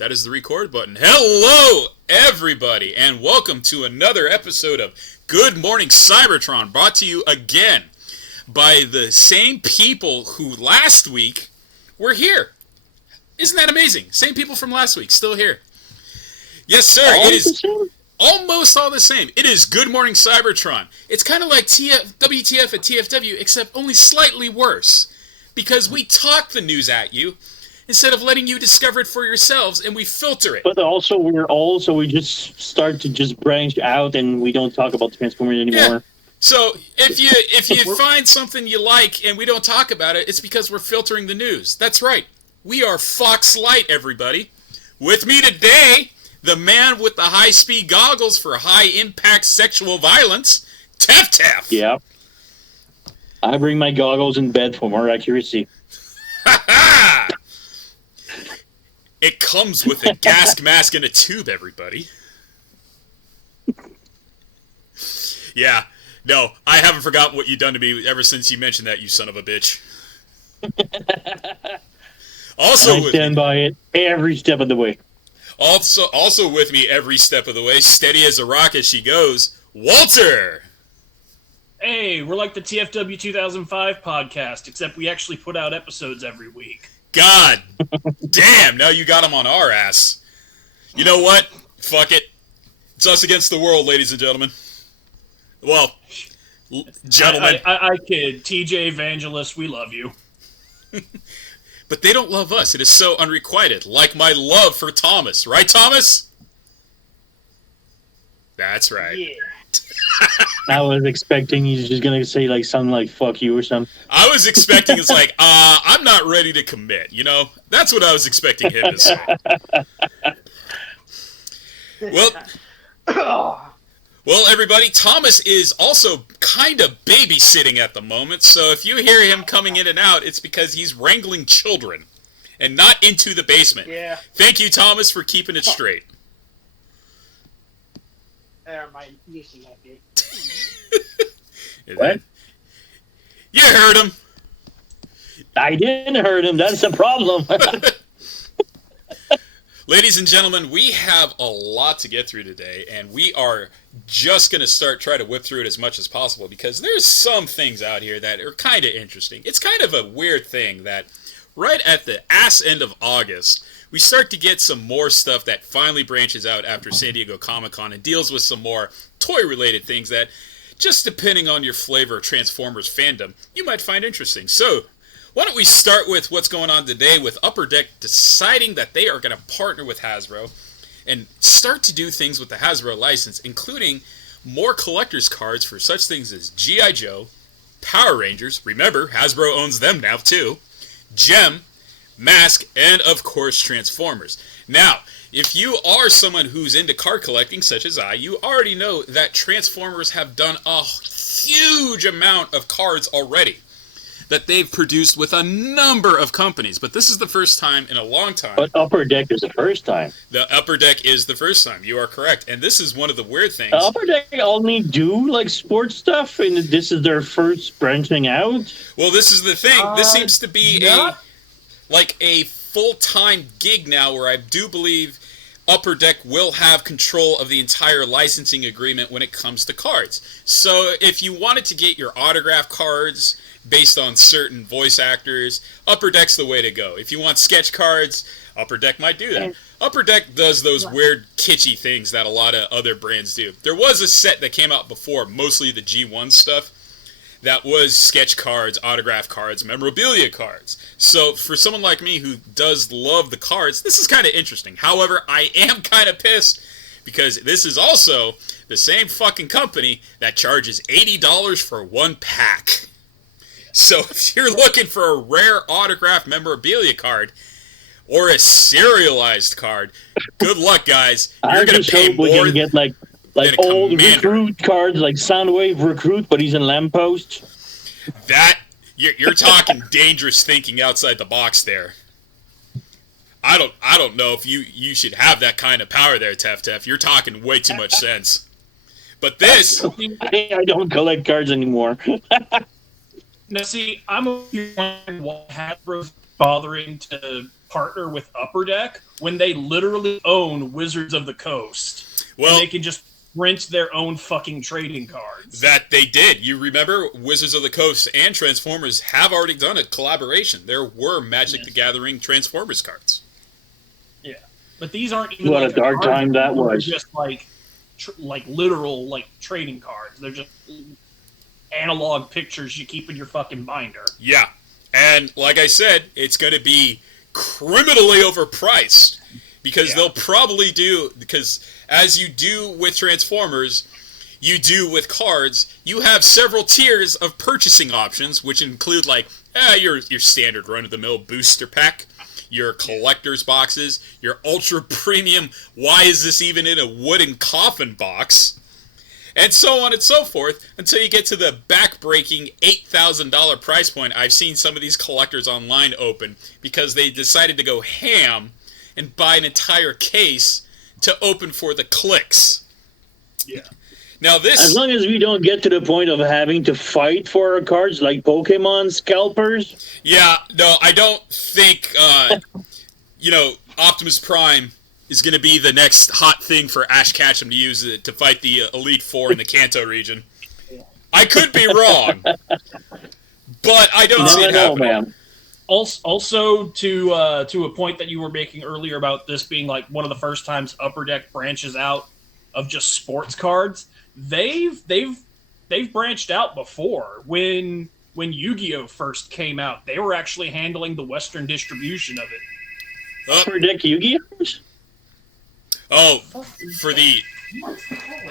That is the record button. Hello, everybody, and welcome to another episode of Good Morning Cybertron, brought to you again by the same people who last week were here. Isn't that amazing? Same people from last week, still here. Yes, sir. It is almost all the same. It is Good Morning Cybertron. It's kind of like WTF at TFW, except only slightly worse. Because we talk the news at you, instead of letting you discover it for yourselves, and we filter it. But also, we just start to just branch out, and we don't talk about Transformers anymore. Yeah. So if you find something you like and we don't talk about it, it's because we're filtering the news. That's right. We are Fox Light, everybody. With me today, the man with the high-speed goggles for high-impact sexual violence, Tef. Yeah. I bring my goggles in bed for more accuracy. Ha ha! It comes with a gas mask and a tube, everybody. Yeah. No, I haven't forgotten what you've done to me ever since you mentioned that, you son of a bitch. I stand by it every step of the way. Also with me every step of the way, steady as a rock as she goes, Walter! Hey, we're like the TFW 2005 podcast, except we actually put out episodes every week. God damn, now you got him on our ass. You know what? Fuck it. It's us against the world, ladies and gentlemen. Well, gentlemen. I kid. TJ Evangelist, we love you. But they don't love us. It is so unrequited. Like my love for Thomas. Right, Thomas? That's right. Yeah. I was expecting he's just going to say something like fuck you or something. I was expecting it's like, I'm not ready to commit, you know? That's what I was expecting him to say. Well, everybody, Thomas is also kind of babysitting at the moment, so if you hear him coming in and out, it's because he's wrangling children and not into the basement. Yeah. Thank you, Thomas, for keeping it straight. My niece and nephew. What? You heard him. I didn't hurt him. That's the problem. Ladies and gentlemen, we have a lot to get through today, and we are just going to try to whip through it as much as possible, because there's some things out here that are kind of interesting. It's kind of a weird thing that right at the ass end of August, we start to get some more stuff that finally branches out after San Diego Comic-Con and deals with some more toy-related things that, just depending on your flavor of Transformers fandom, you might find interesting. So, why don't we start with what's going on today with Upper Deck deciding that they are going to partner with Hasbro and start to do things with the Hasbro license, including more collector's cards for such things as G.I. Joe, Power Rangers, remember, Hasbro owns them now too, Gem, Mask, and of course Transformers. Now, if you are someone who's into card collecting, such as I, you already know that Transformers have done a huge amount of cards already that they've produced with a number of companies. But this is the first time in a long time. But Upper Deck is the first time. The Upper Deck is the first time. You are correct. And this is one of the weird things. Upper Deck only do sports stuff, and this is their first branching out? Well, this is the thing. This seems to be a full-time gig now, where I do believe Upper Deck will have control of the entire licensing agreement when it comes to cards. So if you wanted to get your autograph cards based on certain voice actors, Upper Deck's the way to go. If you want sketch cards, Upper Deck might do that. Upper Deck does those weird kitschy things that a lot of other brands do. There was a set that came out before, mostly the G1 stuff, that was sketch cards, autograph cards, memorabilia cards. So for someone like me who does love the cards, this is kind of interesting. However, I am kind of pissed because this is also the same fucking company that charges $80 for one pack. So if you're looking for a rare autograph memorabilia card or a serialized card, good luck, guys. You're going to pay more than get old recruit cards, like Soundwave Recruit, but he's in Lamppost. That you're talking dangerous thinking outside the box there. I don't know if you should have that kind of power there, Tef. You're talking way too much sense. But this, I don't collect cards anymore. Now, see, I'm wondering why Hasbro's bothering to partner with Upper Deck when they literally own Wizards of the Coast. Well, and they can just print their own fucking trading cards. That they did. You remember Wizards of the Coast and Transformers have already done a collaboration. There were Magic the Gathering Transformers cards. Yeah, but these aren't even what a dark time that was. They're just like literal like trading cards. They're just analog pictures you keep in your fucking binder. Yeah, and like I said, it's going to be criminally overpriced because they'll probably do, because as you do with Transformers, you do with cards, you have several tiers of purchasing options, which include like your standard run-of-the-mill booster pack, your collector's boxes, your ultra premium, why is this even in a wooden coffin box, and so on and so forth, until you get to the back-breaking $8,000 price point. I've seen some of these collectors online open because they decided to go ham and buy an entire case to open for the clicks. Yeah. Now this, as long as we don't get to the point of having to fight for our cards like Pokemon scalpers. Yeah, no, I don't think Optimus Prime is going to be the next hot thing for Ash Ketchum to use to fight the Elite Four in the Kanto region. I could be wrong, but I don't see it happening. Man. Also, to a point that you were making earlier about this being like one of the first times Upper Deck branches out of just sports cards, they've branched out before. When Yu-Gi-Oh first came out, they were actually handling the Western distribution of it. Upper Deck Yu-Gi-Oh? Oh, for the...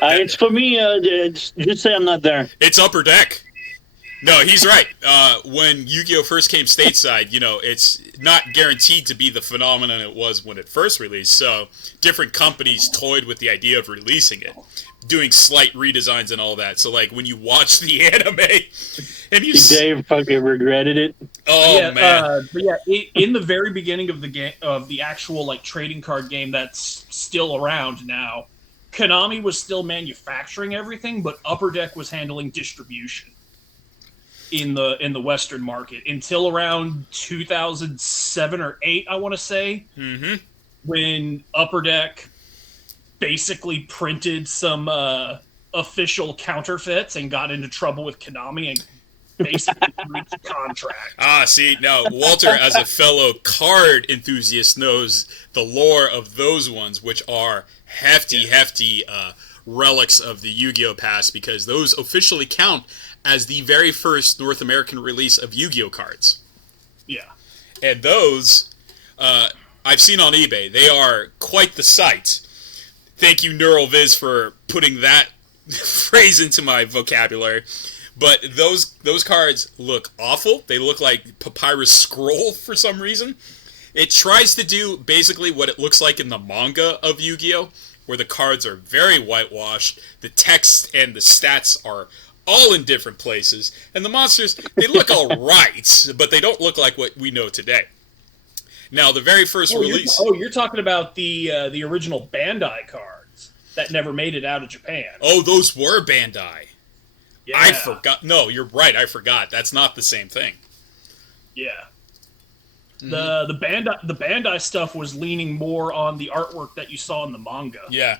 it's for me, just say I'm not there. It's Upper Deck. No, he's right. When Yu-Gi-Oh! First came stateside, it's not guaranteed to be the phenomenon it was when it first released, so different companies toyed with the idea of releasing it, doing slight redesigns and all that. So, like, when you watch the anime, and you... Dave fucking regretted it. Oh, man. But yeah, in the very beginning of the game, of the actual, like, trading card game that's still around now, Konami was still manufacturing everything, but Upper Deck was handling distribution in the Western market until around 2007 or 8, I want to say, when Upper Deck basically printed some official counterfeits and got into trouble with Konami and basically breached the contract. See, now, Walter, as a fellow card enthusiast, knows the lore of those ones, which are hefty relics of the Yu-Gi-Oh! Past, because those officially count as the very first North American release of Yu-Gi-Oh! Cards. Yeah. And those, I've seen on eBay. They are quite the sight. Thank you, NeuralViz, for putting that phrase into my vocabulary. But those cards look awful. They look like Papyrus Scroll for some reason. It tries to do basically what it looks like in the manga of Yu-Gi-Oh!, where the cards are very whitewashed, the text and the stats are all in different places, and the monsters, they look all right, but they don't look like what we know today. Now, the very first release... You're talking about the original Bandai cards that never made it out of Japan. Oh, those were Bandai. Yeah. I forgot. No, you're right, I forgot. That's not the same thing. Yeah. The Bandai stuff was leaning more on the artwork that you saw in the manga. Yeah,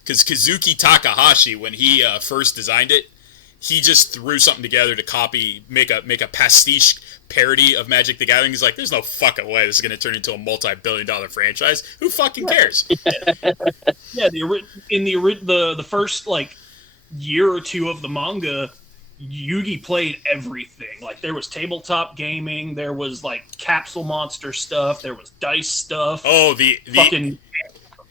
because Kazuki Takahashi, when he first designed it, he just threw something together to make a pastiche parody of Magic the Gathering. He's like, there's no fucking way this is going to turn into a multi-billion-dollar franchise. Who fucking cares? Yeah, the first like year or two of the manga, Yugi played everything. Like, there was tabletop gaming, there was like capsule monster stuff, there was dice stuff. Oh, the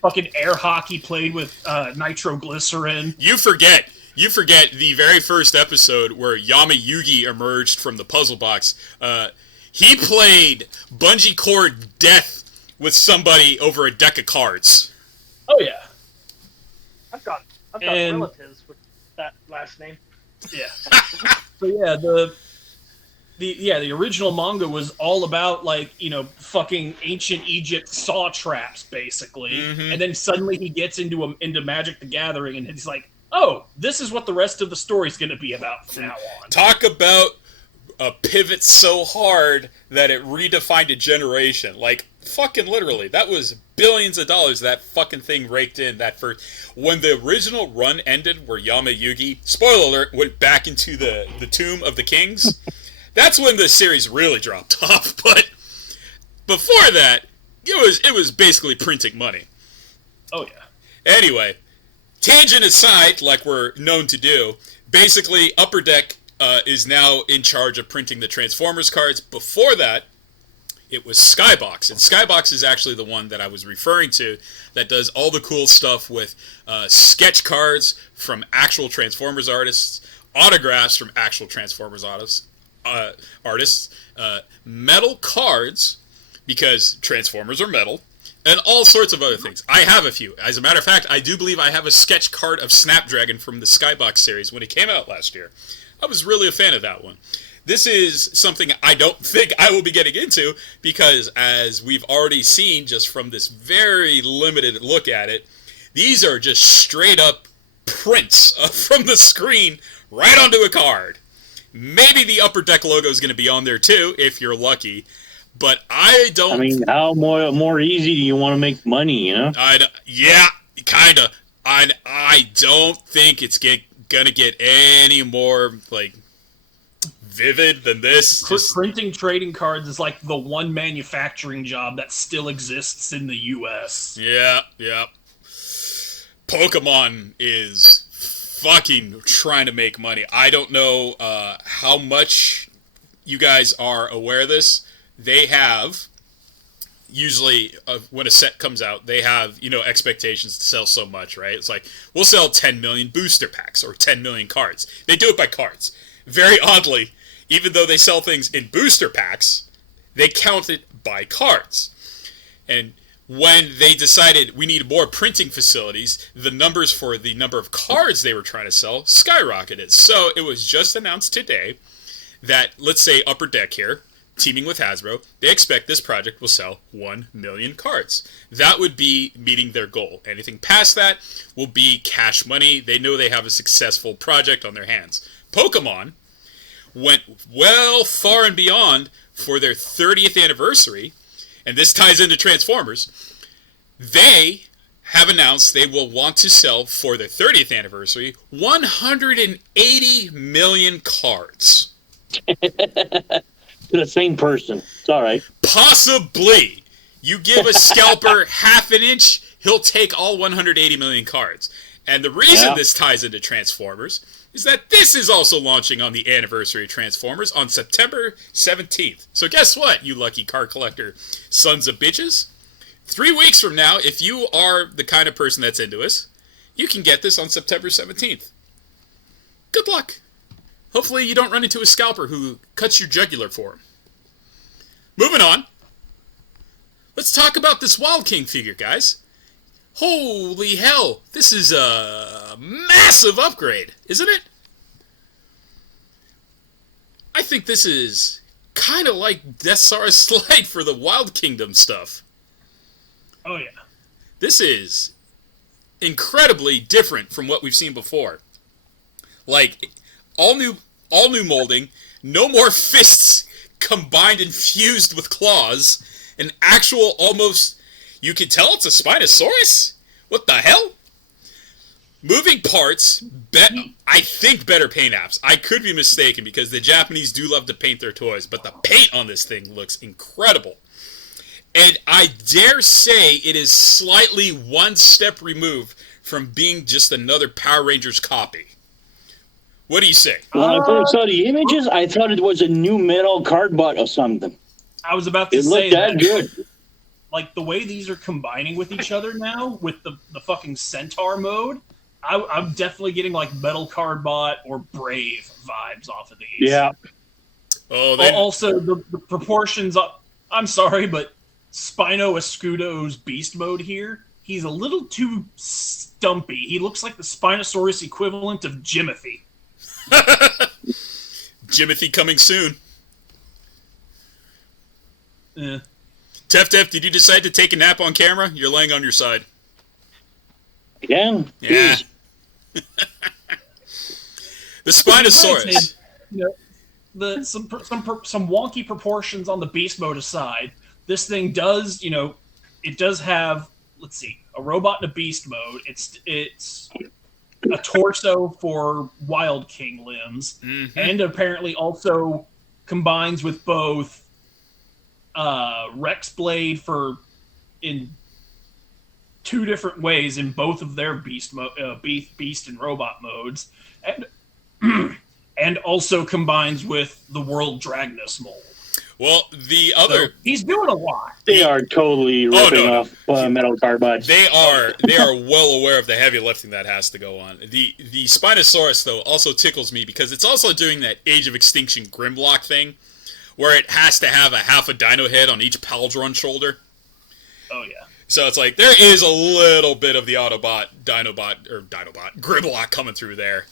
fucking air hockey played with nitroglycerin. You forget the very first episode where Yama Yugi emerged from the puzzle box. He played bungee cord death with somebody over a deck of cards. Oh yeah, I've got relatives with that last name. Yeah. So yeah, the original manga was all about, like, fucking ancient Egypt saw traps, basically. And then suddenly he gets into Magic the Gathering, and he's like, oh, this is what the rest of the story's going to be about from now on. Talk about a pivot so hard that it redefined a generation. Like, fucking literally. That was billions of dollars that fucking thing raked in that first... When the original run ended where Yama Yugi, spoiler alert, went back into the tomb of the kings, that's when the series really dropped off. But before that, it was basically printing money. Oh, yeah. Anyway, tangent aside, like we're known to do, basically Upper Deck is now in charge of printing the Transformers cards. Before that, it was Skybox, and Skybox is actually the one that I was referring to that does all the cool stuff with sketch cards from actual Transformers artists, autographs from actual Transformers artists, metal cards, because Transformers are metal, and all sorts of other things. I have a few. As a matter of fact, I do believe I have a sketch card of Snapdragon from the Skybox series when it came out last year. I was really a fan of that one. This is something I don't think I will be getting into because, as we've already seen just from this very limited look at it, these are just straight up prints from the screen right onto a card. Maybe the Upper Deck logo is going to be on there too, if you're lucky. But I don't... I mean, how more easy do you want to make money, you know? Yeah, kind of. I don't think it's going to get any more, like, vivid than this. Printing trading cards is like the one manufacturing job that still exists in the U.S. Yeah. Pokemon is fucking trying to make money. I don't know how much you guys are aware of this. They have, usually when a set comes out, they have, expectations to sell so much, right? It's like, we'll sell 10 million booster packs or 10 million cards. They do it by cards. Very oddly, even though they sell things in booster packs, they count it by cards. And when they decided we need more printing facilities, the numbers for the number of cards they were trying to sell skyrocketed. So it was just announced today that, let's say Upper Deck here, teaming with Hasbro, they expect this project will sell 1 million cards. That would be meeting their goal. Anything past that will be cash money. They know they have a successful project on their hands. Pokemon went well far and beyond for their 30th anniversary, and this ties into Transformers. They have announced they will want to sell for their 30th anniversary 180 million cards. To the same person. It's all right. Possibly. You give a scalper half an inch, he'll take all 180 million cards. And the reason this ties into Transformers is that this is also launching on the anniversary of Transformers on September 17th. So guess what, you lucky card collector sons of bitches? 3 weeks from now, if you are the kind of person that's into us, you can get this on September 17th. Good luck. Hopefully you don't run into a scalper who cuts your jugular for him. Moving on. Let's talk about this Wild King figure, guys. Holy hell, this is a massive upgrade, isn't it? I think this is kind of like Death Star's Slide for the Wild Kingdom stuff. Oh, yeah. This is incredibly different from what we've seen before. Like, all new molding, no more fists combined and fused with claws, an actual almost... You can tell it's a Spinosaurus? What the hell? Moving parts, I think better paint apps. I could be mistaken because the Japanese do love to paint their toys, but the paint on this thing looks incredible. And I dare say it is slightly one step removed from being just another Power Rangers copy. What do you say? When I first saw the images, I thought it was a new metal cardboard or something. I was about to It say looked that good. Like, the way these are combining with each other now, with the fucking Centaur mode, I'm definitely getting, like, Metal Cardbot or Brave vibes off of these. Yeah. Oh, Also, the proportions... I'm sorry, but Spino Escudo's Beast Mode here, he's a little too stumpy. He looks like the Spinosaurus equivalent of Jimothy. Jimothy coming soon. Eh. Tef, did you decide to take a nap on camera? You're laying on your side. Again? Yeah. The Spinosaurus. some wonky proportions on the beast mode aside, this thing does, it does have, let's see, a robot in a beast mode. It's a torso for Wild King limbs, and apparently also combines with both Rex Blade in two different ways in both of their beast and robot modes, and and also combines with the World Dragnus mold. Well, the other... So he's doing a lot. They are totally ripping off Metal Carbide. They are well aware of the heavy lifting that has to go on. The Spinosaurus, though, also tickles me because it's also doing that Age of Extinction Grimlock thing, where it has to have a half a dino head on each Paldron shoulder. Oh, yeah. So it's like, there is a little bit of the Grimlock coming through there.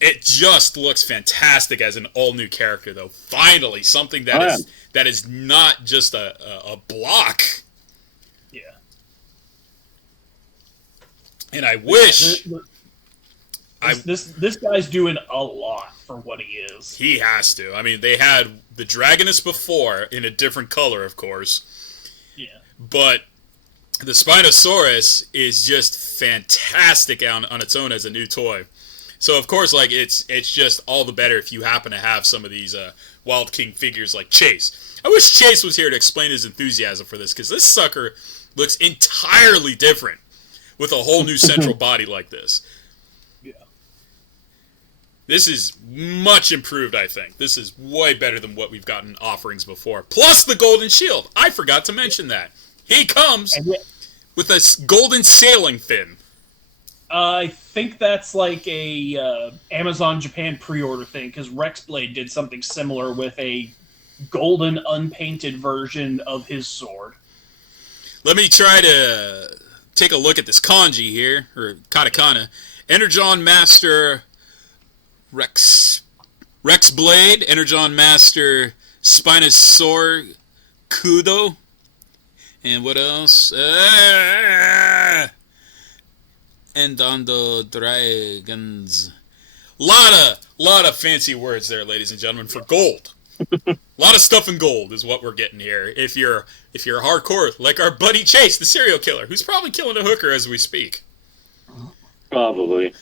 It just looks fantastic as an all-new character, though. Finally, something that is not just a block. Yeah. And I wish... This guy's doing a lot for what he is. He has to. I mean, they had the Dragonus before, in a different color, of course. Yeah. But the Spinosaurus is just fantastic on its own as a new toy. So, of course, like, it's just all the better if you happen to have some of these Wild King figures like Chase. I wish Chase was here to explain his enthusiasm for this, because this sucker looks entirely different with a whole new central body like this. Yeah. This is much improved, I think. This is way better than what we've gotten offerings before. Plus the Golden Shield. I forgot to mention that. He comes with a golden sailing fin. I think that's like a Amazon Japan pre-order thing, because Rex Blade did something similar with a golden unpainted version of his sword. Let me try to take a look at this kanji here, or katakana. Energon Master Rex Blade, Energon Master Spinosaur Kudo, and what else? And on the dragons. Lot of fancy words there, ladies and gentlemen, for gold. A lot of stuff in gold is what we're getting here. If you're hardcore, like our buddy Chase, the serial killer, who's probably killing a hooker as we speak. Probably.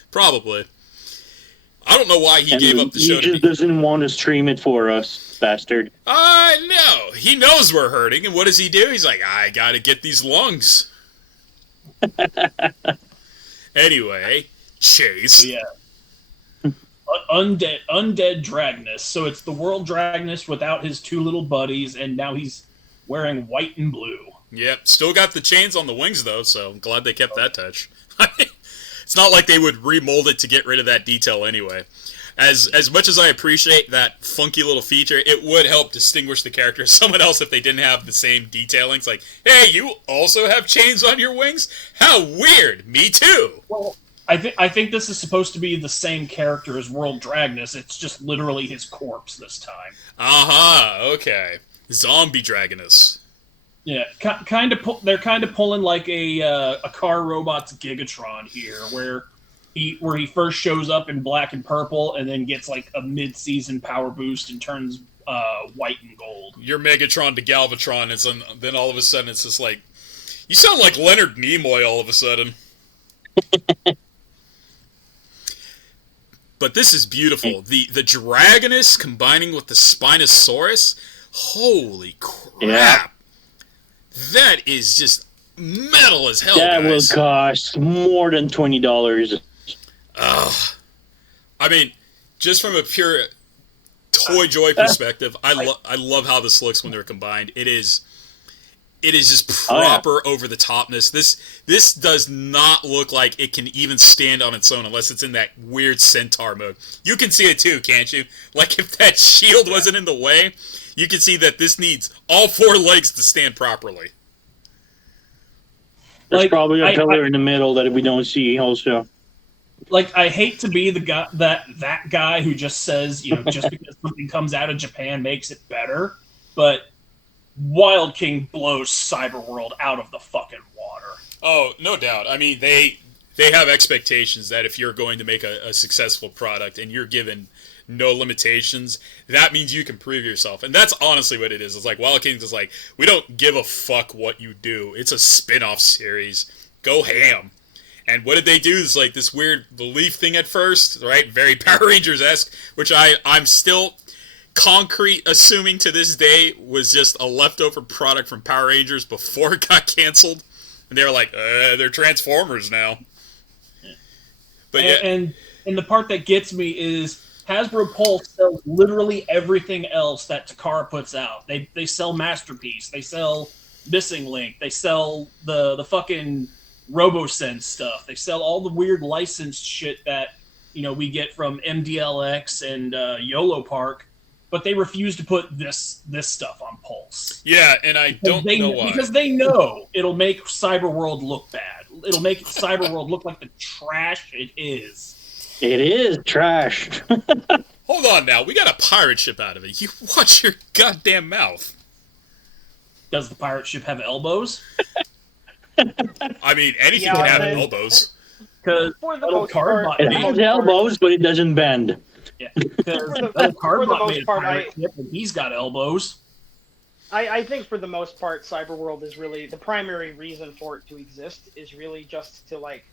I don't know why he gave up the show. He just doesn't want to stream it for us, bastard. No. He knows we're hurting, and what does he do? He's like, I gotta get these lungs. Anyway, Chase. Yeah. Undead Dragnus. So it's the World Dragnus without his two little buddies, and now he's wearing white and blue. Yep. Still got the chains on the wings, though, so I'm glad they kept that touch. It's not like they would remold it to get rid of that detail anyway. As much as I appreciate that funky little feature, it would help distinguish the character as someone else if they didn't have the same detailing. It's like, hey, you also have chains on your wings? How weird! Me too! Well, I think this is supposed to be the same character as World Dragnus. It's just literally his corpse this time. Okay. Zombie Dragonus. Yeah, they're kind of pulling like a Car Robot's Gigatron here, where he first shows up in black and purple, and then gets like a mid-season power boost and turns white and gold. Your Megatron to Galvatron, and then all of a sudden it's just like, you sound like Leonard Nimoy all of a sudden. But this is beautiful. The Dragonus combining with the Spinosaurus, holy crap! Yeah. That is just metal as hell. That guys. will cost more than $20. I mean, just from a pure toy joy perspective, I love how this looks when they're combined. It is just proper over the topness. This does not look like it can even stand on its own unless it's in that weird centaur mode. You can see it too, can't you? Like if that shield wasn't in the way, you can see that this needs all four legs to stand properly. There's probably a pillar in the middle that we don't see also. Like, I hate to be the guy that guy who just says, just because something comes out of Japan makes it better, but Wild King blows Cyberworld out of the fucking water. Oh, no doubt. I mean, they have expectations that if you're going to make a successful product and you're given no limitations, that means you can prove yourself. And that's honestly what it is. It's like Wild Kings is like, we don't give a fuck what you do. It's a spin-off series. Go ham. And what did they do? It's like this weird Leaf thing at first, right? Very Power Rangers-esque, which I'm still concrete assuming to this day was just a leftover product from Power Rangers before it got canceled. And they were like, they're Transformers now. But and the part that gets me is Hasbro Pulse sells literally everything else that Takara puts out. They sell Masterpiece. They sell Missing Link. They sell the fucking RoboSense stuff. They sell all the weird licensed shit that, you know, we get from MDLX and YOLO Park, but they refuse to put this stuff on Pulse. Yeah, and I don't know why. Because they know it'll make Cyberworld look bad. It'll make Cyberworld look like the trash it is. It is trash. Hold on now, we got a pirate ship out of it. You watch your goddamn mouth. Does the pirate ship have elbows? I mean, anything can have elbows. Because For the most part, It has elbows, but it doesn't bend. yeah, because Carbot made a pirate ship and he's got elbows. I think for the most part, Cyberworld is really the primary reason for it to exist is really just to like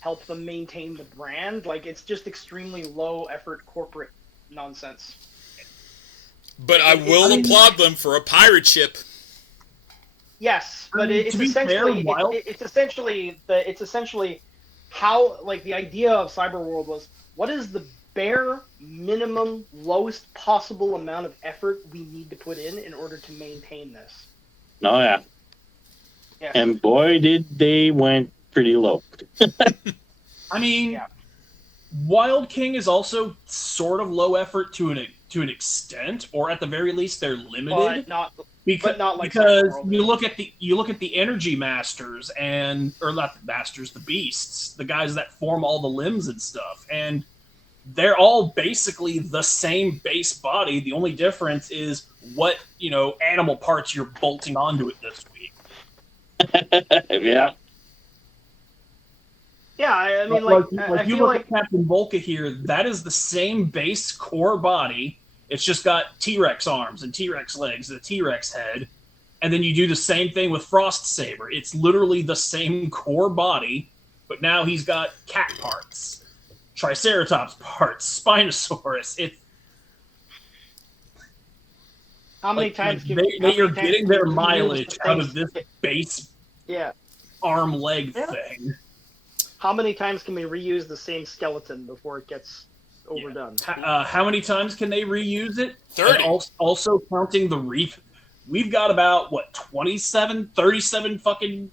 help them maintain the brand. Like it's just extremely low effort corporate nonsense. But I will applaud them for a pirate ship. Yes, but it's essentially how like the idea of Cyberworld was what is the bare minimum lowest possible amount of effort we need to put in order to maintain this. Oh yeah. Yes. And boy did they went pretty low. I mean, Yeah. Wild King is also sort of low effort to an extent, or at the very least they're limited. But not like because Cyberworld. you look at the Energy Masters or not the Masters, the Beasts, the guys that form all the limbs and stuff, and they're all basically the same base body. The only difference is what animal parts you're bolting onto it this week. Yeah. Yeah, I mean, I you feel look like at Captain Volca here. That is the same base core body. It's just got T-Rex arms and T-Rex legs and a T-Rex head. And then you do the same thing with Frost Saber. It's literally the same core body, but now he's got cat parts, Triceratops parts, Spinosaurus. how many times You're getting their mileage out of this base arm leg thing. How many times can we reuse the same skeleton before it gets overdone? How many times can they reuse it? 30. And also counting the we've got about 37 fucking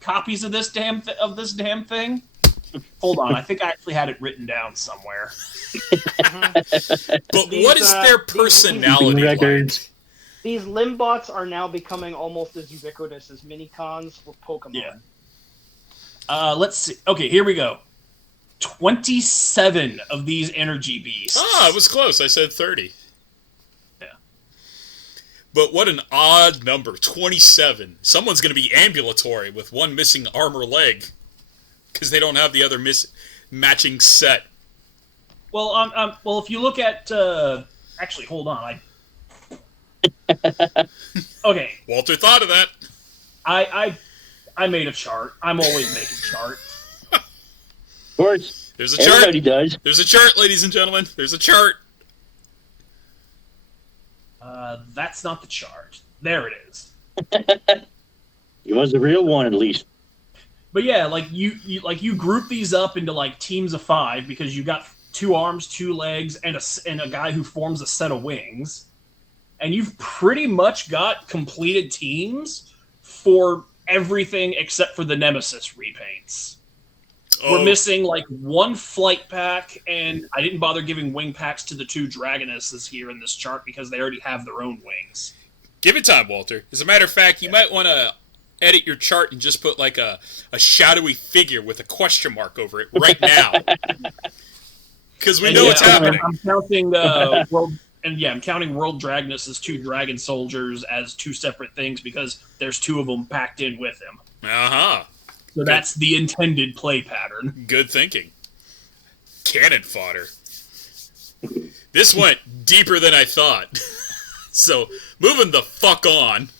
copies of this damn thing. Hold on, I think I actually had it written down somewhere. But what is their personality like? These Limbots are now becoming almost as ubiquitous as Minicons with Pokemon. Yeah. Let's see. Okay, here we go. 27 of these energy beasts. Ah, it was close. I said 30. Yeah. But what an odd number. 27. Someone's going to be ambulatory with one missing arm or leg. Because they don't have the other matching set. Well, if you look at... actually, hold on. Okay. Walter thought of that. I made a chart. I'm always making charts. Of course. There's a chart. Everybody does. There's a chart, ladies and gentlemen. There's a chart. That's not the chart. There it is. It was the real one, at least. But yeah, like you group these up into like teams of 5 because you got 2 arms, 2 legs, and a guy who forms a set of wings, and you've pretty much got completed teams for everything except for the Nemesis repaints. We're missing like 1 flight pack, and I didn't bother giving wing packs to the 2 Dragonesses here in this chart because they already have their own wings. Give it time, Walter. As a matter of fact, you might want to edit your chart and just put like a shadowy figure with a question mark over it right now. Because we know what's happening. I'm counting I'm counting World Dragonesses 2 Dragon Soldiers as 2 separate things because there's 2 of them packed in with him. Uh-huh. So that's the intended play pattern. Good thinking. Cannon fodder. This went deeper than I thought. So, moving the fuck on.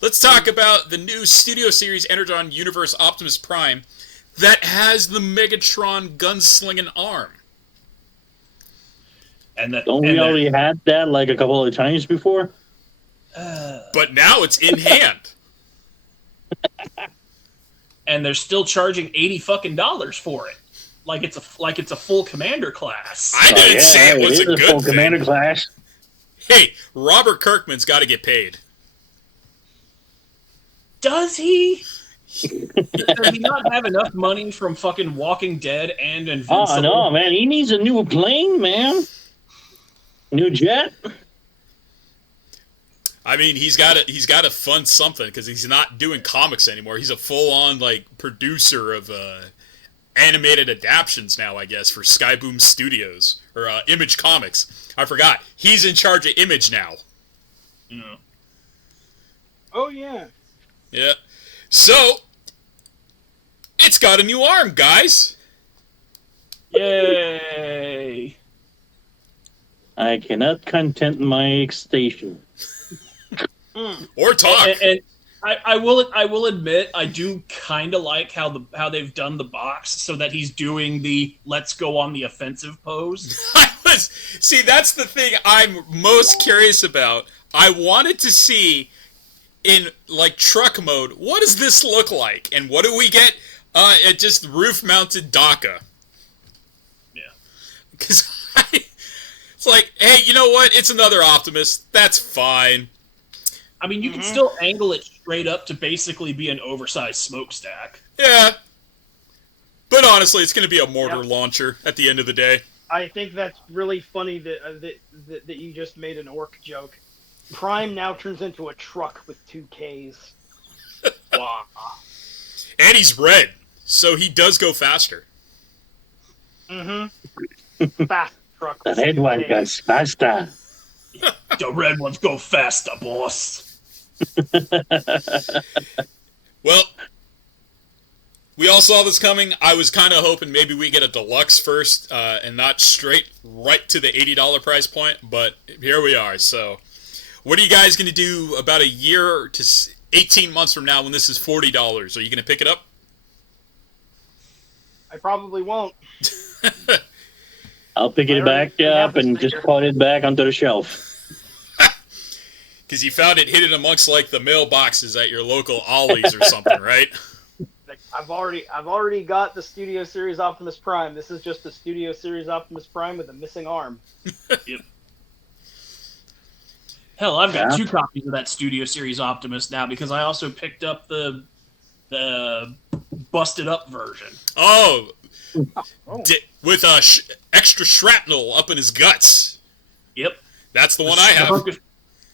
Let's talk about the new Studio Series Energon Universe Optimus Prime that has the Megatron gunslinging arm. And that Don't we already had that like a couple of times before? But now it's in hand. And they're still charging $80 for it. Like it's a full commander class. I didn't say it was a good full thing. commander class. Hey, Robert Kirkman's got to get paid. Does he? Does he not have enough money from fucking Walking Dead and Invincible? Oh no, man! He needs a new plane, man. New jet. I mean, he's got to fund something because he's not doing comics anymore. He's a full-on producer of animated adaptions now, I guess, for Skyboom Studios or Image Comics. I forgot he's in charge of Image now. Yeah. Oh yeah. Yeah. So it's got a new arm, guys. Yay! I cannot content my station. Or talk. And I will admit I do kind of like how they've done the box so that he's doing the let's go on the offensive pose. See, that's the thing I'm most curious about. I wanted to see in truck mode, what does this look like, and what do we get? Just roof mounted DACA. Yeah, because it's like, hey, you know what? It's another Optimus. That's fine. I mean, you can still angle it straight up to basically be an oversized smokestack. Yeah. But honestly, it's going to be a mortar launcher at the end of the day. I think that's really funny that you just made an orc joke. Prime now turns into a truck with 2 Ks. Wow. And he's red, so he does go faster. Mm-hmm. Fast truck. The red one goes faster. The red ones go faster, boss. Well, we all saw this coming. I was kind of hoping maybe we get a deluxe first and not straight right to the $80 price point, but here we are. So, what are you guys going to do about a year to 18 months from now when this is $40? Are you going to pick it up? I probably won't. I'll pick it back up and just put it back onto the shelf. Because you found it hidden amongst the mailboxes at your local Ollie's or something, right? I've already got the Studio Series Optimus Prime. This is just the Studio Series Optimus Prime with a missing arm. Yep. Hell, I've got 2 copies of that Studio Series Optimus now because I also picked up the busted up version. Oh, with extra shrapnel up in his guts. Yep. That's the one I have.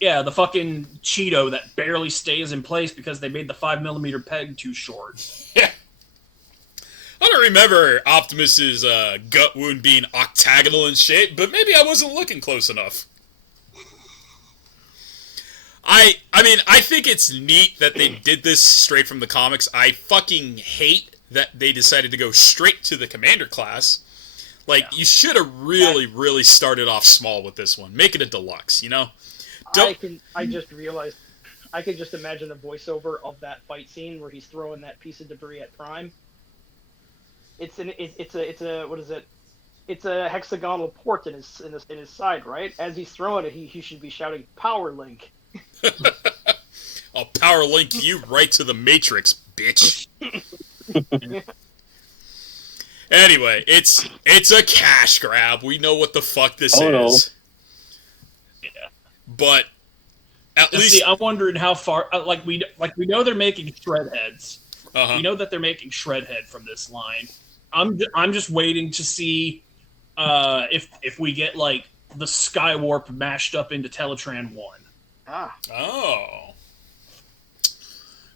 Yeah, the fucking Cheeto that barely stays in place because they made the 5mm peg too short. Yeah. I don't remember Optimus's gut wound being octagonal in shape, but maybe I wasn't looking close enough. I mean, I think it's neat that they did this straight from the comics. I fucking hate that they decided to go straight to the Commander class. You should have really started off small with this one. Make it a deluxe, you know? I just realized I could just imagine the voiceover of that fight scene where he's throwing that piece of debris at Prime. It's a what is it? It's a hexagonal port in his side, right? As he's throwing it, he should be shouting "Power Link." I'll power link you right to the Matrix, bitch. Anyway, it's a cash grab. We know what the fuck this is. No. Yeah. But at least see, I'm wondering how far. We know they're making shred heads. Uh-huh. We know that they're making shred head from this line. I'm just waiting to see if we get the Skywarp mashed up into Teletran 1. Oh.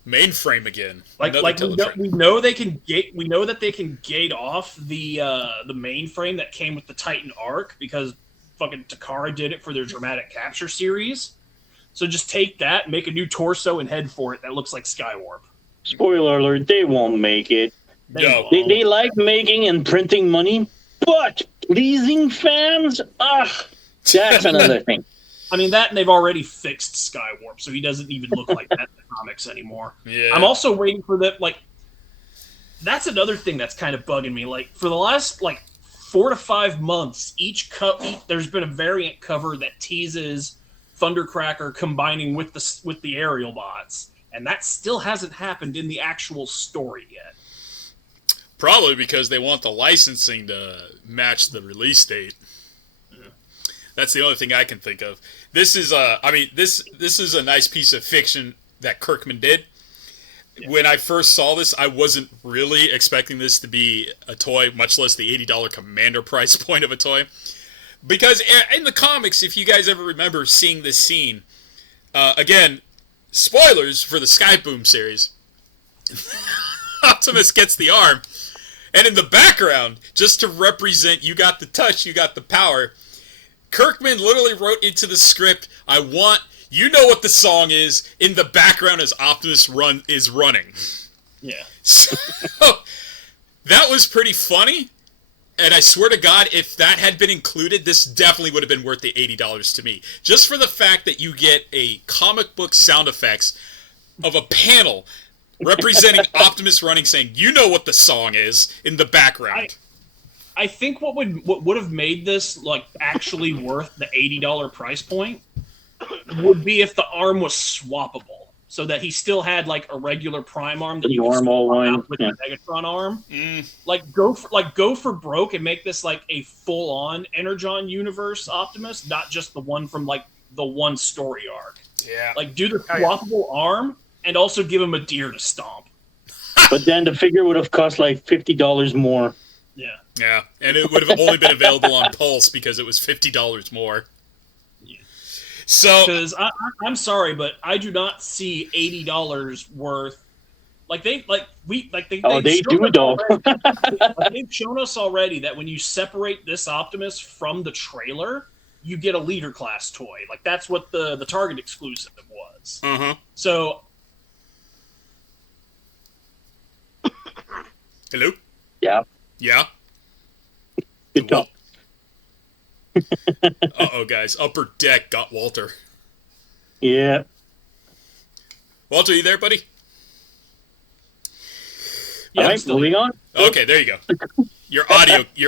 Mainframe again. We know they can gate. We know that they can gate off the mainframe that came with the Titan Arc because fucking Takara did it for their dramatic capture series. So just take that, make a new torso, and head for it. That looks like Skywarp. Spoiler alert: they won't make it. No. They like making and printing money, but pleasing fans, that's another thing. I mean, that and they've already fixed Skywarp, so he doesn't even look like that in the comics anymore. Yeah. I'm also waiting for the, like, that's another thing that's kind of bugging me. Like, for the last, 4 to 5 months, there's been a variant cover that teases Thundercracker combining with the aerial bots, and that still hasn't happened in the actual story yet. Probably because they want the licensing to match the release date. That's the only thing I can think of. This is this is a nice piece of fiction that Kirkman did. Yeah. When I first saw this, I wasn't really expecting this to be a toy, much less the $80 Commander price point of a toy. Because in the comics, if you guys ever remember seeing this scene, again, spoilers for the Skyboom series, Optimus gets the arm, and in the background, just to represent you got the touch, you got the power, Kirkman literally wrote into the script, I want, you know what the song is, in the background as Optimus is running. Yeah. So, that was pretty funny, and I swear to God, if that had been included, this definitely would have been worth the $80 to me. Just for the fact that you get a comic book sound effects of a panel representing Optimus running, saying, you know what the song is, in the background. I think what would have made this actually worth the $80 price point would be if the arm was swappable, so that he still had a regular Prime arm that you could swap out with the Megatron arm. Go for broke and make this a full-on Energon universe Optimus, not just the one from the one story arc. Yeah. Do the swappable arm and also give him a deer to stomp. But then the figure would have cost $50 more. Yeah. Yeah, and it would have only been available on Pulse because it was $50 more. Yeah. So, because I'm sorry, but I do not see $80 worth. They've shown us already that when you separate this Optimus from the trailer, you get a leader class toy. That's what the Target exclusive was. So. Hello? Yeah. Yeah? Good talk. Uh-oh, guys. Upper Deck got Walter. Yeah. Walter, you there, buddy? Yeah, all right, moving on. Okay, there you go. Your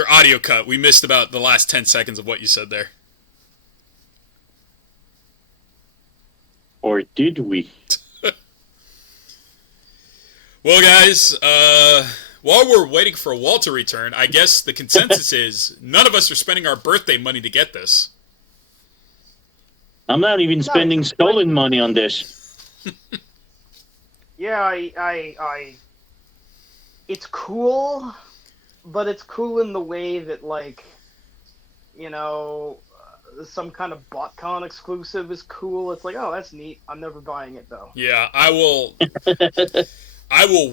audio cut. We missed about the last 10 seconds of what you said there. Or did we? Well, guys, while we're waiting for Walt to return, I guess the consensus is none of us are spending our birthday money to get this. I'm not even spending stolen money on this. Yeah, I it's cool, but it's cool in the way that some kind of BotCon exclusive is cool. It's oh, that's neat. I'm never buying it though. Yeah, I will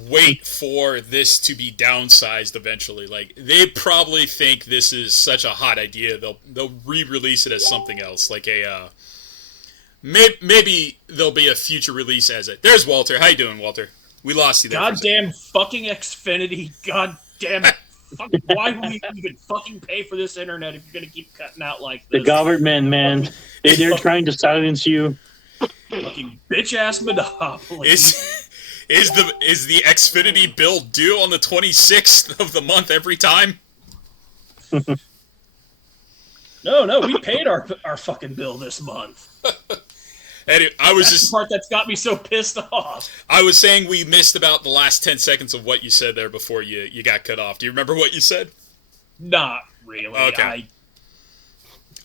wait for this to be downsized eventually. They probably think this is such a hot idea. They'll re-release it as something else, maybe there'll be a future release as it. There's Walter. How you doing, Walter? We lost you there. Goddamn fucking Xfinity. Goddamn it. Why would we even fucking pay for this internet if you're gonna keep cutting out like this? The government, man. They're trying to silence you. Fucking bitch-ass monopoly. Is the Xfinity bill due on the 26th of the month every time? No, we paid our fucking bill this month. Anyway, That's the part that's got me so pissed off. I was saying we missed about the last 10 seconds of what you said there before you got cut off. Do you remember what you said? Not really. Okay.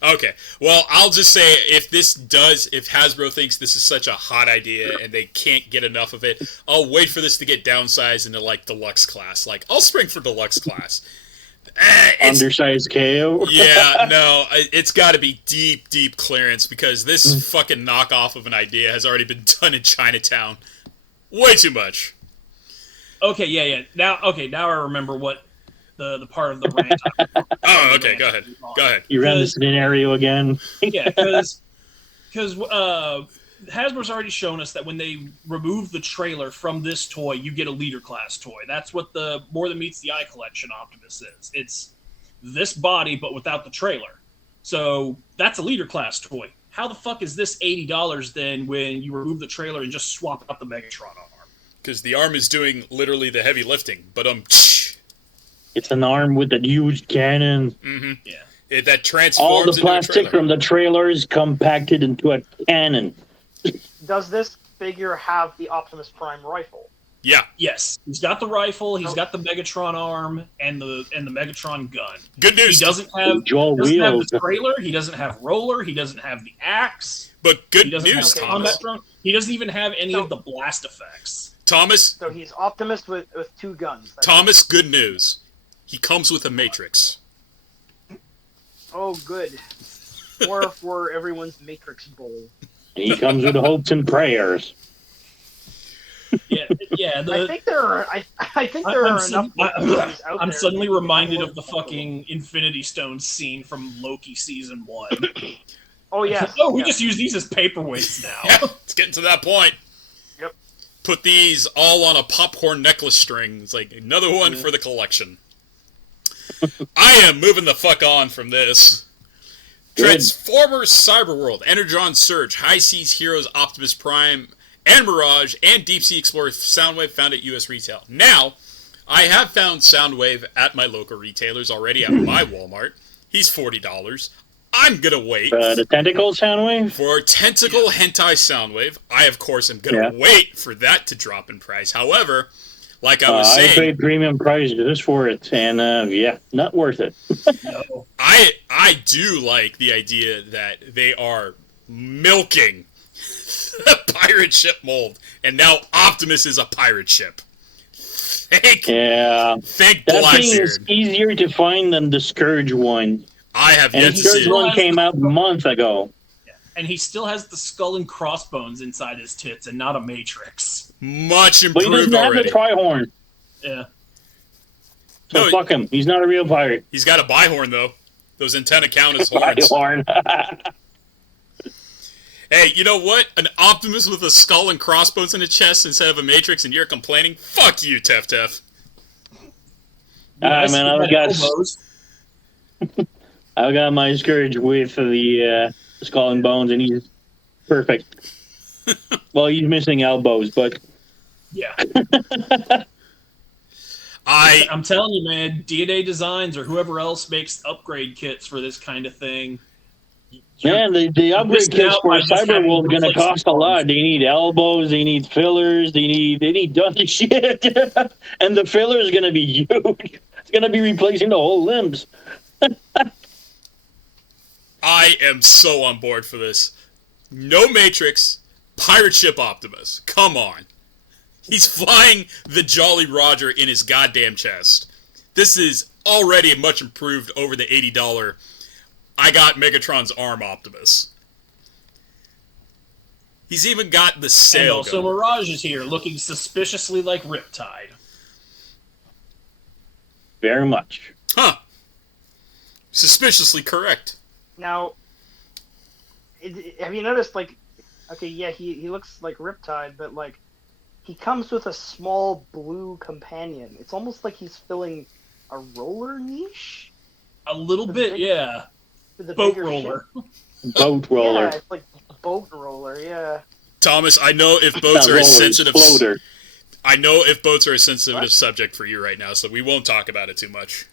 Okay. Well, I'll just say if Hasbro thinks this is such a hot idea and they can't get enough of it, I'll wait for this to get downsized into deluxe class. I'll spring for deluxe class. Undersized KO? Yeah, no, it's got to be deep clearance because this fucking knockoff of an idea has already been done in Chinatown. Way too much. Okay, yeah. Now I remember what the part of the rant. Oh, okay, go ahead. You ran the scenario again? Yeah, because Hasbro's already shown us that when they remove the trailer from this toy, you get a leader class toy. That's what the More Than Meets the Eye collection Optimus is. this body, but without the trailer. So that's a leader class toy. How the fuck is this $80 then when you remove the trailer and just swap out the Megatron arm? Because the arm is doing literally the heavy lifting. But It's an arm with a huge cannon. Mm-hmm. Yeah. That transforms All the into plastic a from the trailer is compacted into a cannon. Does this figure have the Optimus Prime rifle? Yeah. Yes, he's got the rifle, he's got the Megatron arm, and the Megatron gun. Good news. He doesn't have Wheels. the trailer. He doesn't have roller. He doesn't have the axe. But good He doesn't news, have Thomas. combat drone. He doesn't even have any of the blast effects. Thomas, So he's Optimus with 2 guns. Thomas, good news. He comes with a Matrix. Oh, good. Or for everyone's Matrix bowl. He comes with hopes and prayers. Yeah. I think there are. I think there are enough. movies out I'm there suddenly that reminded can of the fucking Infinity Stones scene from Loki season 1. Oh yes. Oh, we yes. just use these as paperweights now. Yeah, it's getting to that point. Yep. Put these all on a popcorn necklace string. It's like another one for the collection. I am moving the fuck on from this. Good. Transformers Cyberworld, Energon Surge, High Seas Heroes Optimus Prime, and Mirage, and Deep Sea Explorer Soundwave found at US retail. Now, I have found Soundwave at my local retailers already at my Walmart. He's $40. I'm gonna wait The tentacle Soundwave? for Tentacle Hentai Soundwave. I, of course, am gonna wait for that to drop in price. However, like I was I saying, paid premium prices for it, and not worth it. No. I do like the idea that they are milking the pirate ship mold, and now Optimus is a pirate ship. Thank Yeah. Thank That thing is Blackbeard. easier to find than the Scourge one. I have And yet the to see Scourge it. one came out a month ago. And he still has the skull and crossbones inside his tits and not a matrix. Much But he improved doesn't have already. the Trihorn. Yeah. So No, fuck him. He's not a real pirate. He's got a bihorn, though. Those antenna count as horns. Trihorn. Hey, you know what? An Optimus with a skull and crossbones in his chest instead of a Matrix, and you're complaining? Fuck you, Tef Tef. Man, I've got elbows. I got my Scourge with the skull and bones, and he's perfect. Well, he's missing elbows, but Yeah. I I'm telling you, man, D&A Designs or whoever else makes upgrade kits for this kind of thing. man, the upgrade missing kits out for by just having Cyberworld going to replacement cost a lot. They need elbows, they need fillers, they need done shit, and the filler is going to be huge. It's going to be replacing the whole limbs. I am so on board for this. No Matrix, pirate ship Optimus. Come on. He's flying the Jolly Roger in his goddamn chest. This is already much improved over the $80 I got Megatron's arm Optimus. He's even got the And sail also going. Mirage is here, looking suspiciously like Riptide. Very much. Huh. Suspiciously correct. Now, have you noticed, like, okay, yeah, he looks like Riptide, but, like, he comes with a small blue companion. It's almost like he's filling a roller niche? A little The bit, big- yeah. For the Boat bigger roller. Boat ship? roller. Yeah, it's like boat roller, yeah. Thomas, I know if Not boats are roller, a it's sensitive floater. I know if boats are a sensitive What? subject for you right now, so we won't talk about it too much.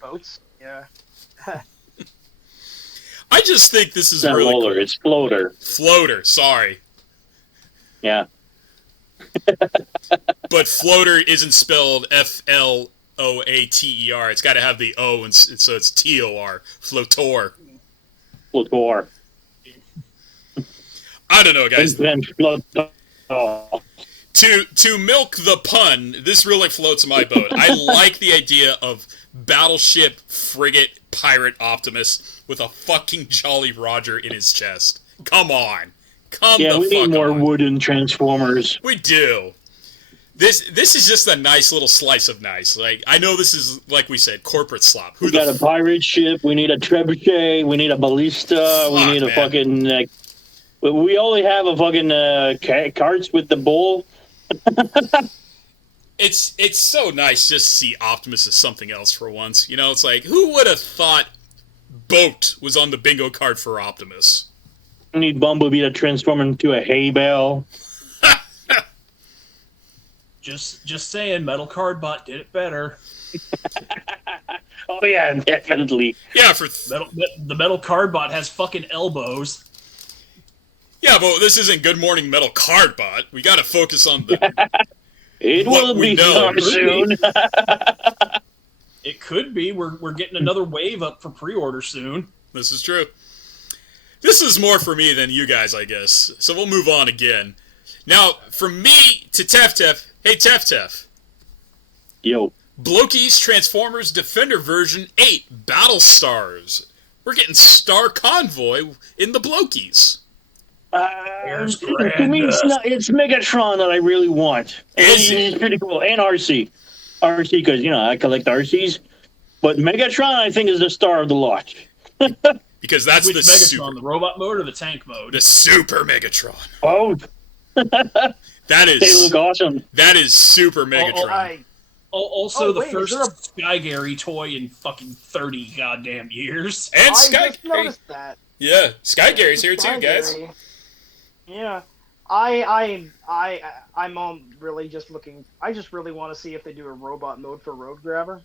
Boats? Yeah. I just think this is It's not really roller, cool. it's floater. Floater, sorry. Yeah. But floater isn't spelled Floater. It's got to have the O, and so it's TOR. Flotor. Flotor. I don't know, guys. Then flotor. To milk the pun, this really floats my boat. I like the idea of battleship frigate pirate Optimus with a fucking Jolly Roger in his chest. Come on. Come Yeah, the we fuck need more on. wooden Transformers. We do. This is just a nice little slice of nice. Like, I know this is, like we said, corporate slop. Who We got a pirate ship, we need a trebuchet, we need a ballista, we Fuck, need a man. fucking... we only have a fucking carts with the bull. It's so nice just to see Optimus as something else for once. You know, it's like, who would have thought Boat was on the bingo card for Optimus? I need Bumblebee to transform into a hay bale. Just saying, Metal Cardbot did it better. Oh yeah, definitely. Yeah, the Metal Cardbot has fucking elbows. Yeah, but this isn't Good Morning Metal Cardbot. We got to focus on the. It will be soon. It could be. We're getting another wave up for pre-order soon. This is true. This is more for me than you guys, I guess. So we'll move on again. Now, from me to Tef. Hey, Tef. Yo. Bloki's Transformers Defender version 8 Battle Stars. We're getting Star Convoy in the Blokies. To me, it's Megatron that I really want. It's pretty cool. And RC, because, I collect RCs. But Megatron, I think, is the star of the lot. Because that's Which the Megatron, the robot mode or the tank mode? The Super Megatron. Both. That is. They look awesome. That is Super Megatron. The first Sky Gary toy in fucking 30 goddamn years. And I just noticed that. Yeah, Sky Gary's here Sky too, guys. Gary. Yeah, I'm really just looking. I just really want to see if they do a robot mode for Road Grabber.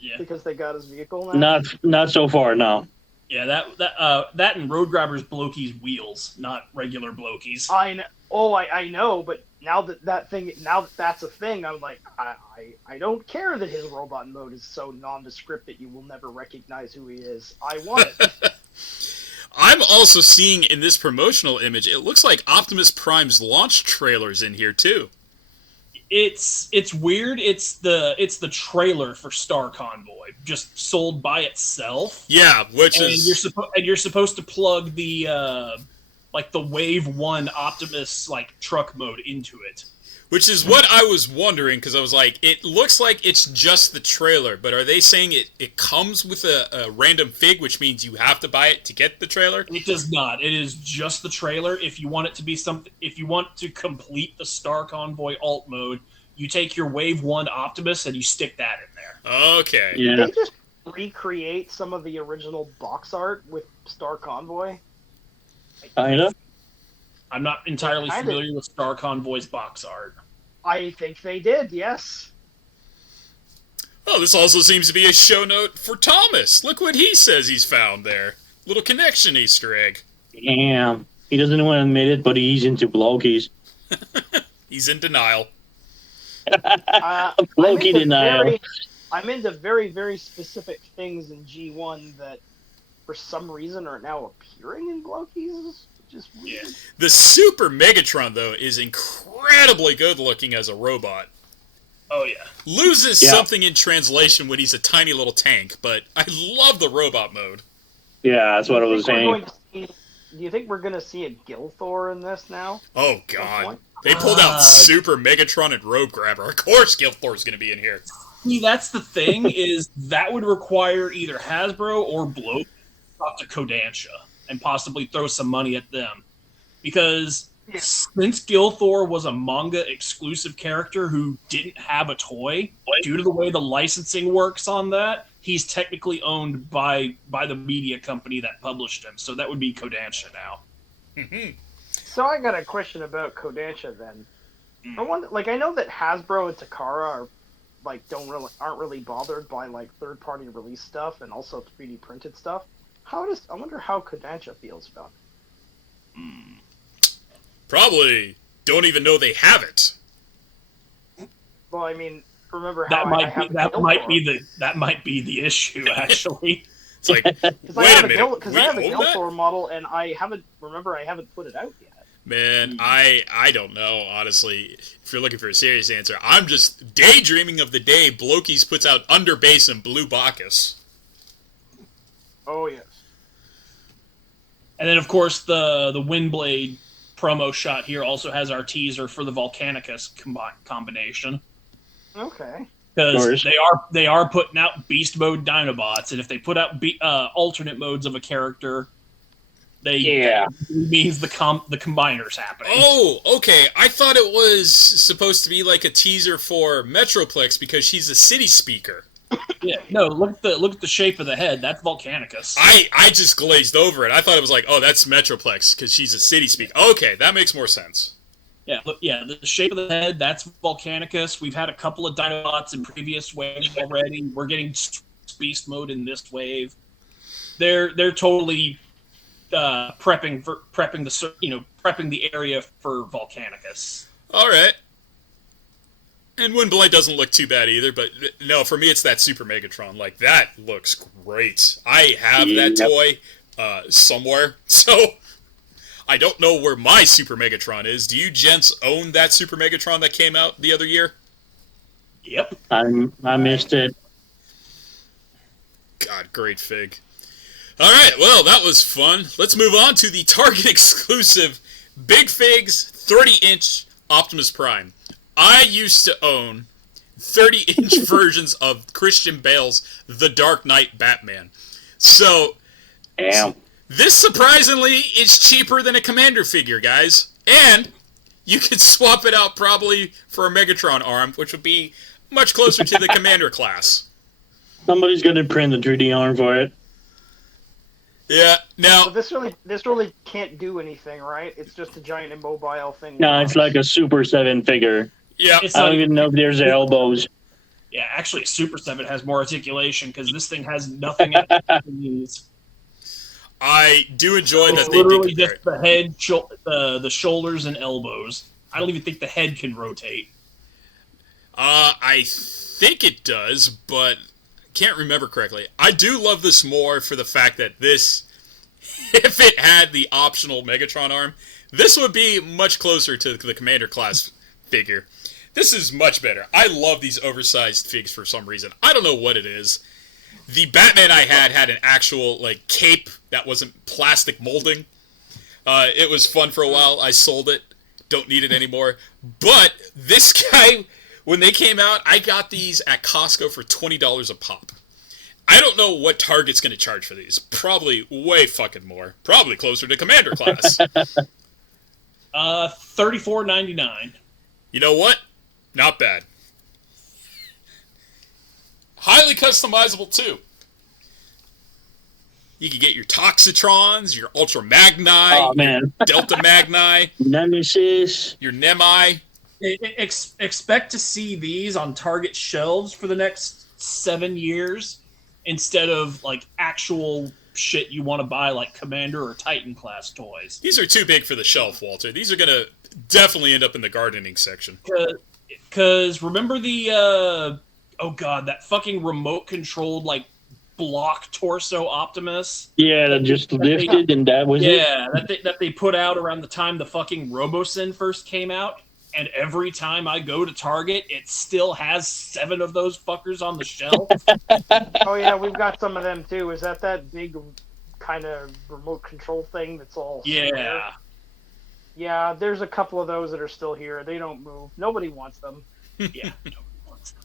Yeah. Because they got his vehicle now. Not so far, no. Yeah, that and Road Grabber's Bloki's wheels, not regular Bloki's. I know, but now that that's a thing, I'm like, I don't care that his robot mode is so nondescript that you will never recognize who he is. I want it. I'm also seeing in this promotional image, it looks like Optimus Prime's launch trailer's in here too. It's weird. It's the trailer for Star Convoy, just sold by itself. Yeah, you're supposed to plug the the Wave 1 Optimus truck mode into it. Which is what I was wondering, because I was like, it looks like it's just the trailer, but are they saying it comes with a random fig, which means you have to buy it to get the trailer? It does not. It is just the trailer. If you want it to be something, if you want to complete the Star Convoy alt mode, you take your Wave 1 Optimus and you stick that in there. Okay. Yeah. Did they just recreate some of the original box art with Star Convoy? Kinda. I'm not entirely familiar with Star Convoy's box art. I think they did, yes. Oh, this also seems to be a show note for Thomas. Look what he says he's found there. Little connection Easter egg. Damn. He doesn't want to admit it, but he's into Blokies. He's in denial. Loki denial. I'm into very, very specific things in G1 that, for some reason, are now appearing in Blokies. Just weird. Yeah. The Super Megatron, though, is incredibly good looking as a robot. Oh, yeah. Loses something in translation when he's a tiny little tank, but I love the robot mode. Yeah, that's what I was saying. Do you think we're going to see a Gilthor in this now? Oh, God. They pulled out Super Megatron and Road Grabber. Of course Gilthor's going to be in here. See, that's the thing, is that would require either Hasbro or Blow to talk to Kodansha and possibly throw some money at them. Because since Gilthor was a manga-exclusive character who didn't have a toy, due to the way the licensing works on that, he's technically owned by the media company that published him. So that would be Kodansha now. So I got a question about Kodansha then. I wonder, I know that Hasbro and Takara aren't really bothered by third-party release stuff and also 3D printed stuff. I wonder how Kodansha feels about it. Probably don't even know they have it. Well, I mean, remember That how might be the issue, actually. It's like, wait a minute, because I have a Gilthor model and I haven't put it out yet. Man, I don't know, honestly. If you're looking for a serious answer, I'm just daydreaming of the day Blokies puts out Underbase and Blue Bacchus. Oh, yes. And then, of course, the Windblade promo shot here also has our teaser for the Volcanicus combination. Okay. Because they are putting out Beast Mode Dinobots, and if they put out alternate modes of a character, means the combiner's happening. Oh, okay. I thought it was supposed to be like a teaser for Metroplex because she's a city speaker. Yeah, no. Look at the shape of the head. That's Volcanicus. I just glazed over it. I thought it was like, oh, that's Metroplex because she's a city speaker. Okay, that makes more sense. Yeah, look, the shape of the head. That's Volcanicus. We've had a couple of Dinobots in previous waves already. We're getting beast mode in this wave. They're totally prepping the area for Volcanicus. All right. And Windblade doesn't look too bad either, but no, for me it's that Super Megatron. Like, that looks great. I have that toy somewhere, so I don't know where my Super Megatron is. Do you gents own that Super Megatron that came out the other year? Yep. I missed it. God, great fig. All right, well, that was fun. Let's move on to the Target exclusive Big Figs 30-inch Optimus Prime. I used to own 30-inch versions of Christian Bale's The Dark Knight Batman. So, this surprisingly is cheaper than a Commander figure, guys. And you could swap it out probably for a Megatron arm, which would be much closer to the Commander class. Somebody's going to print the 3D arm for it. Yeah, now... So this really can't do anything, right? It's just a giant immobile thing. No, it's like a Super 7 figure. Yeah. I don't even know if there's elbows. Yeah, actually, Super 7 has more articulation because this thing has nothing else to use. I do enjoy that they literally just the head, the shoulders, and elbows. I don't even think the head can rotate. I think it does, but can't remember correctly. I do love this more for the fact that this, if it had the optional Megatron arm, this would be much closer to the Commander class figure. This is much better. I love these oversized figs for some reason. I don't know what it is. The Batman I had an actual like cape that wasn't plastic molding. It was fun for a while. I sold it. Don't need it anymore. But this guy, when they came out, I got these at Costco for $20 a pop. I don't know what Target's going to charge for these. Probably way fucking more. Probably closer to Commander class. $34.99. You know what? Not bad. Highly customizable, too. You can get your Toxitrons, your Ultra Magni, Delta Magni, Nemesis, your Nemi. Expect to see these on Target shelves for the next 7 years instead of like actual shit you want to buy like Commander or Titan class toys. These are too big for the shelf, Walter. These are going to definitely end up in the gardening section. Because remember the, that fucking remote controlled like block torso Optimus? Yeah, that just lifted and that was it? Yeah, that they put out around the time the fucking Robosyn first came out. And every time I go to Target, it still has 7 of those fuckers on the shelf. Oh yeah, we've got some of them too. Is that big kind of remote control thing that's all square? Yeah, there's a couple of those that are still here. They don't move. Nobody wants them. Yeah, nobody wants them.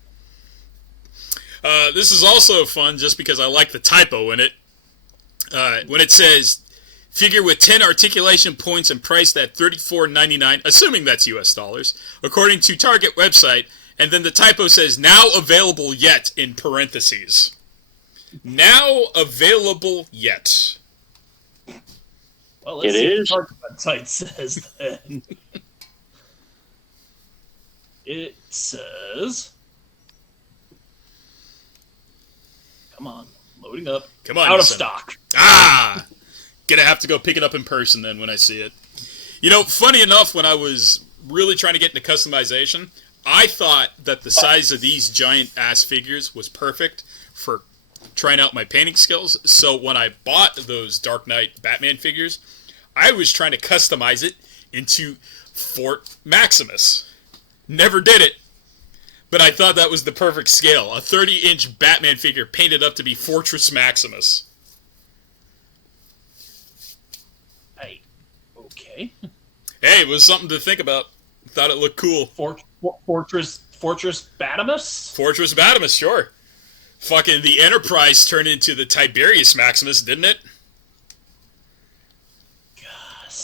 This is also fun just because I like the typo in it. When it says, figure with 10 articulation points and priced at $34.99, assuming that's US dollars, according to Target website, and then the typo says, now available yet, in parentheses. Now available yet. Well, let's see what the Target website says then. It says... Come on, loading up. Come on, out of stock. Ah! Gonna have to go pick it up in person then when I see it. You know, funny enough, when I was really trying to get into customization, I thought that the size of these giant-ass figures was perfect for trying out my painting skills. So when I bought those Dark Knight Batman figures, I was trying to customize it into Fort Maximus. Never did it. But I thought that was the perfect scale. A 30-inch Batman figure painted up to be Fortress Maximus. Hey, okay. Hey, it was something to think about. Thought it looked cool. Fortress Batimus? Fortress Batimus, sure. Fucking the Enterprise turned into the Tiberius Maximus, didn't it?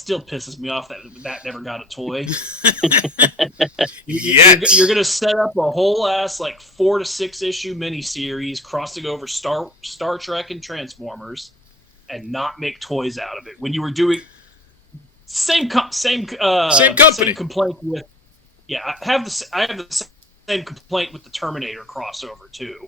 still pisses me off that never got a toy. Yes. You're gonna set up a whole ass like 4 to 6 issue miniseries crossing over Star Trek and Transformers, and not make toys out of it when you were doing same company. Same complaint with I have the same complaint with the Terminator crossover too.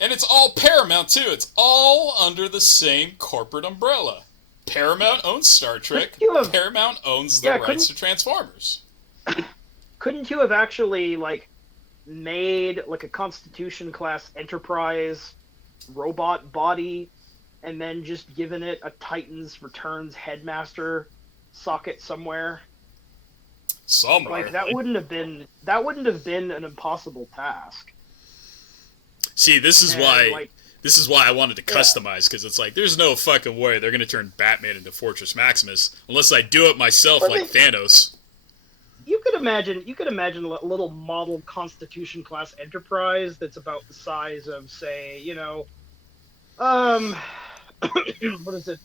And it's all Paramount, too. It's all under the same corporate umbrella. Paramount owns Star Trek. Paramount owns the rights to Transformers. Couldn't you have actually, like, made, like, a Constitution-class Enterprise robot body and then just given it a Titans Returns Headmaster socket somewhere? Somewhere. Like, that wouldn't have been an impossible task. See, this is why I wanted to customize, because it's like, there's no fucking way they're going to turn Batman into Fortress Maximus unless I do it myself like Thanos. You could imagine a little model Constitution class Enterprise that's about the size of, say, what is it?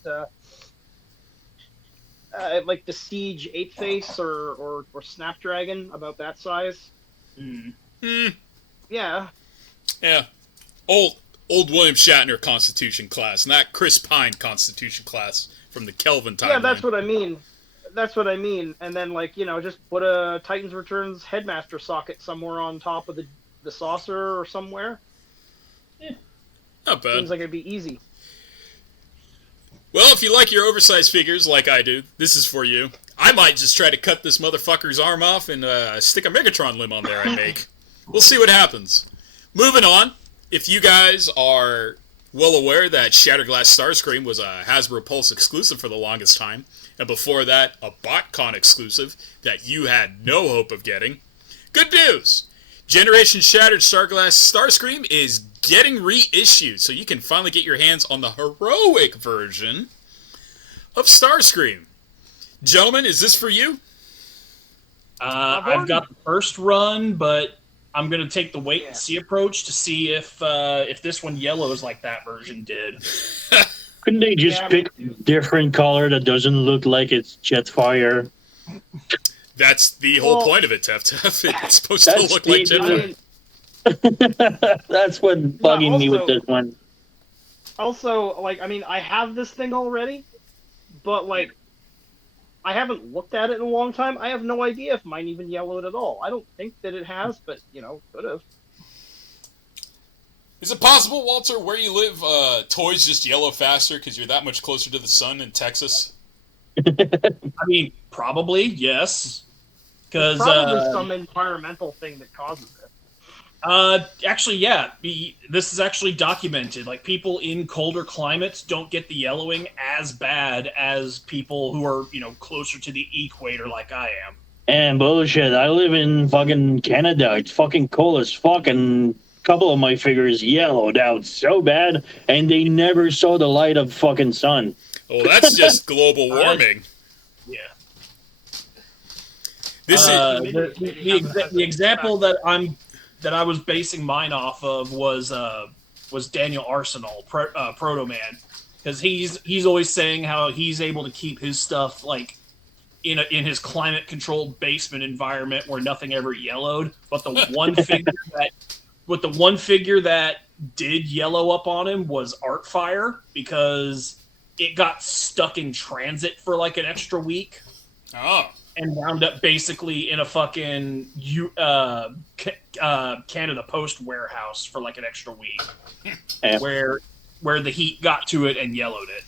Like the Siege 8-Face or Snapdragon, about that size. Yeah. Yeah. Old William Shatner Constitution class, not Chris Pine Constitution class from the Kelvin timeline. Yeah, that's what I mean. And then, just put a Titans Returns Headmaster socket somewhere on top of the saucer or somewhere. Not bad. Seems like it'd be easy. Well, if you like your oversized figures like I do, this is for you. I might just try to cut this motherfucker's arm off and stick a Megatron limb on there I make. We'll see what happens. Moving on. If you guys are well aware that Shatterglass Starscream was a Hasbro Pulse exclusive for the longest time, and before that, a BotCon exclusive that you had no hope of getting, good news! Generation Shattered Starglass Starscream is getting reissued, so you can finally get your hands on the heroic version of Starscream. Gentlemen, is this for you? I've got the first run, but I'm going to take the wait-and-see approach to see if this one yellows like that version did. Couldn't they just pick a different color that doesn't look like it's Jetfire? That's the whole point of it, Tef. It's supposed to look like Jetfire. That's what's bugging me with this one. Also, I have this thing already, but, I haven't looked at it in a long time. I have no idea if mine even yellowed at all. I don't think that it has, but, could have. Is it possible, Walter, where you live, toys just yellow faster because you're that much closer to the sun in Texas? Probably, yes. Because probably some environmental thing that causes it. Actually, yeah. This is actually documented. Like, people in colder climates don't get the yellowing as bad as people who are, closer to the equator like I am. And bullshit. I live in fucking Canada. It's fucking cold as fuck, and a couple of my figures yellowed out so bad, and they never saw the light of fucking sun. Oh, that's just global warming. Yeah. This is the example that I was basing mine off of was Daniel Arsenal, Proto Man, because he's always saying how he's able to keep his stuff in his climate controlled basement environment where nothing ever yellowed. But the one figure that did yellow up on him was Artfire, because it got stuck in transit for an extra week. Oh. And wound up basically in a fucking Canada Post warehouse for an extra week, where the heat got to it and yellowed it.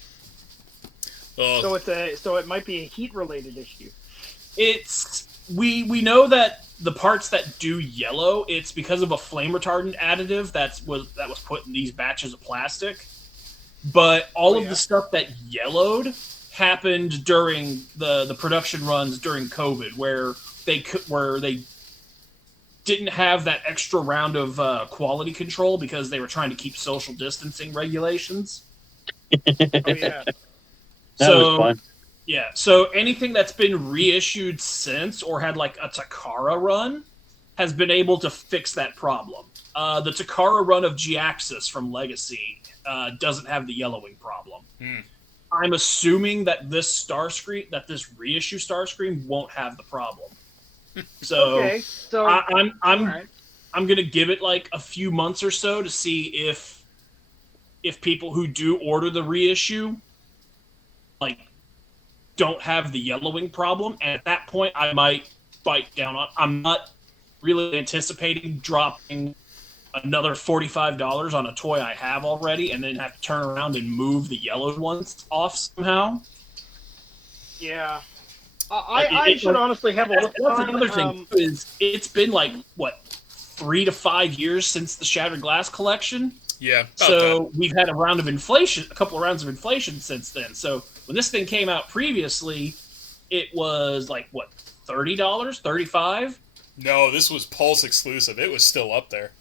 So it might be a heat related issue. We know that the parts that do yellow, it's because of a flame retardant additive that was put in these batches of plastic. But all of the stuff that yellowed happened during the production runs during COVID, where they didn't have that extra round of quality control because they were trying to keep social distancing regulations. Oh yeah, that was fun. Yeah, so anything that's been reissued since or had a Takara run has been able to fix that problem. The Takara run of G-Axis from Legacy doesn't have the yellowing problem. I'm assuming that this reissue Starscream won't have the problem. So, Okay, so I'm gonna give it like a few months or so to see if people who do order the reissue like don't have the yellowing problem, and at that point I might bite down on. I'm not really anticipating dropping another $45 on a toy I have already, and then have to turn around and move the yellowed ones off somehow. Yeah. I should honestly have a look. That's another thing is it's been like what 3 to 5 years since the Shattered Glass collection. Yeah. So we've had a couple of rounds of inflation since then. So when this thing came out previously, it was like what $30, $35. No, this was Pulse exclusive. It was still up there.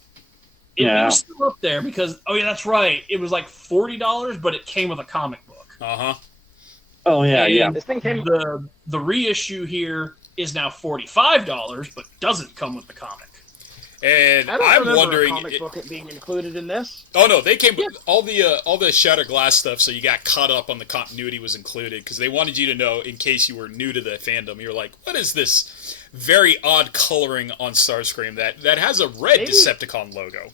It was still up there because that's right. It was like $40, but it came with a comic book. Oh yeah. This thing came. The reissue here is now $45, but doesn't come with the comic. And I'm wondering, a comic book being included in this. Oh no, they came with all the Shattered Glass stuff, so you got caught up on the continuity was included because they wanted you to know in case you were new to the fandom. You're like, what is this very odd coloring on Starscream that has a red Decepticon logo?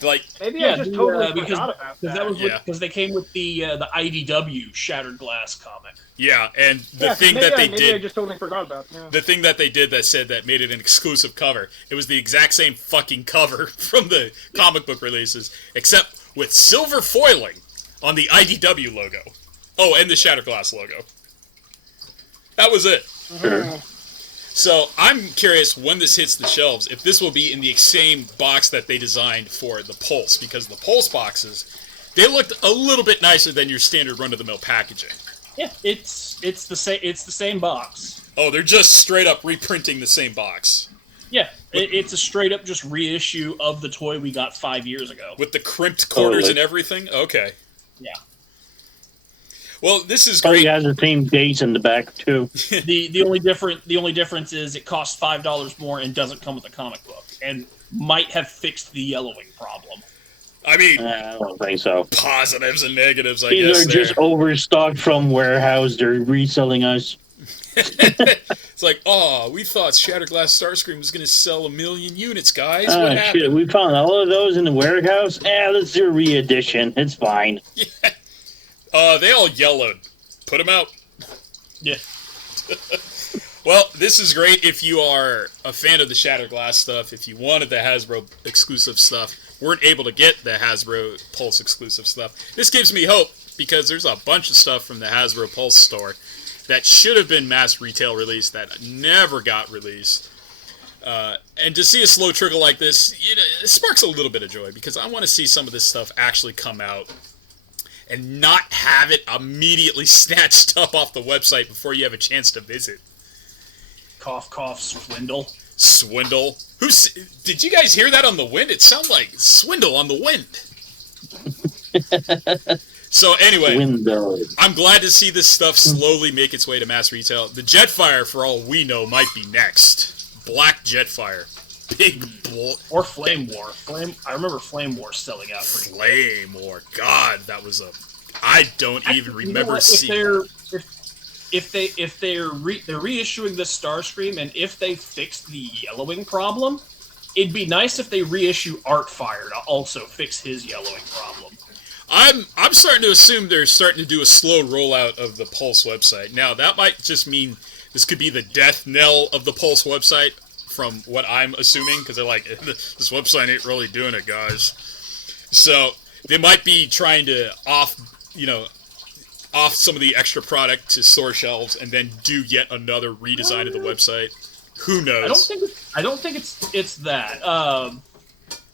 Like maybe I just totally forgot about that. Because they came with the IDW Shattered Glass comic. Yeah, and the thing that they did, I just totally forgot about. Yeah. The thing that they did that said that made it an exclusive cover. It was the exact same fucking cover from the comic book releases, except with silver foiling on the IDW logo. Oh, and the Shattered Glass logo. That was it. So I'm curious when this hits the shelves, if this will be in the same box that they designed for the Pulse, because the Pulse boxes, they looked a little bit nicer than your standard run-of-the-mill packaging. Yeah, it's the same box. Oh, they're just straight up reprinting the same box. Yeah, it's a straight up just reissue of the toy we got 5 years ago. With the crimped corners and everything? Okay. Yeah. Well, this is great. It has the same dates in the back too. The only difference is it costs $5 more and doesn't come with a comic book, and might have fixed the yellowing problem. I mean, I don't think so. Positives and negatives, I These guess. are just overstocked from warehouse. They're reselling us. It's like, we thought Shattered Glass Starscream was going to sell 1 million units, guys. What happened? Shit, we found all of those in the warehouse. Let's do a re-edition. It's fine. Yeah. They all yellowed. Put them out. Yeah. Well, this is great if you are a fan of the Shattered Glass stuff. If you wanted the Hasbro exclusive stuff, weren't able to get the Hasbro Pulse exclusive stuff. This gives me hope because there's a bunch of stuff from the Hasbro Pulse store that should have been mass retail released that never got released. And to see a slow trickle like this, it sparks a little bit of joy because I want to see some of this stuff actually come out and not have it immediately snatched up off the website before you have a chance to visit. Cough, cough, swindle. Swindle. Did you guys hear that on the wind? It sounded like swindle on the wind. So anyway, I'm glad to see this stuff slowly make its way to mass retail. The Jetfire, for all we know, might be next. Black Jetfire. Or Flame War. I remember Flame War selling out pretty well. Flame War. God, that was I don't even remember seeing. If they're reissuing this Starscream, and if they fix the yellowing problem, it'd be nice if they reissue Artfire to also fix his yellowing problem. I'm starting to assume they're starting to do a slow rollout of the Pulse website. Now, that might just mean this could be the death knell of the Pulse website, from what I'm assuming, because they're like, this website ain't really doing it, guys. So they might be trying to off some of the extra product to store shelves and then do yet another redesign of the website. Who knows? I don't think it's that.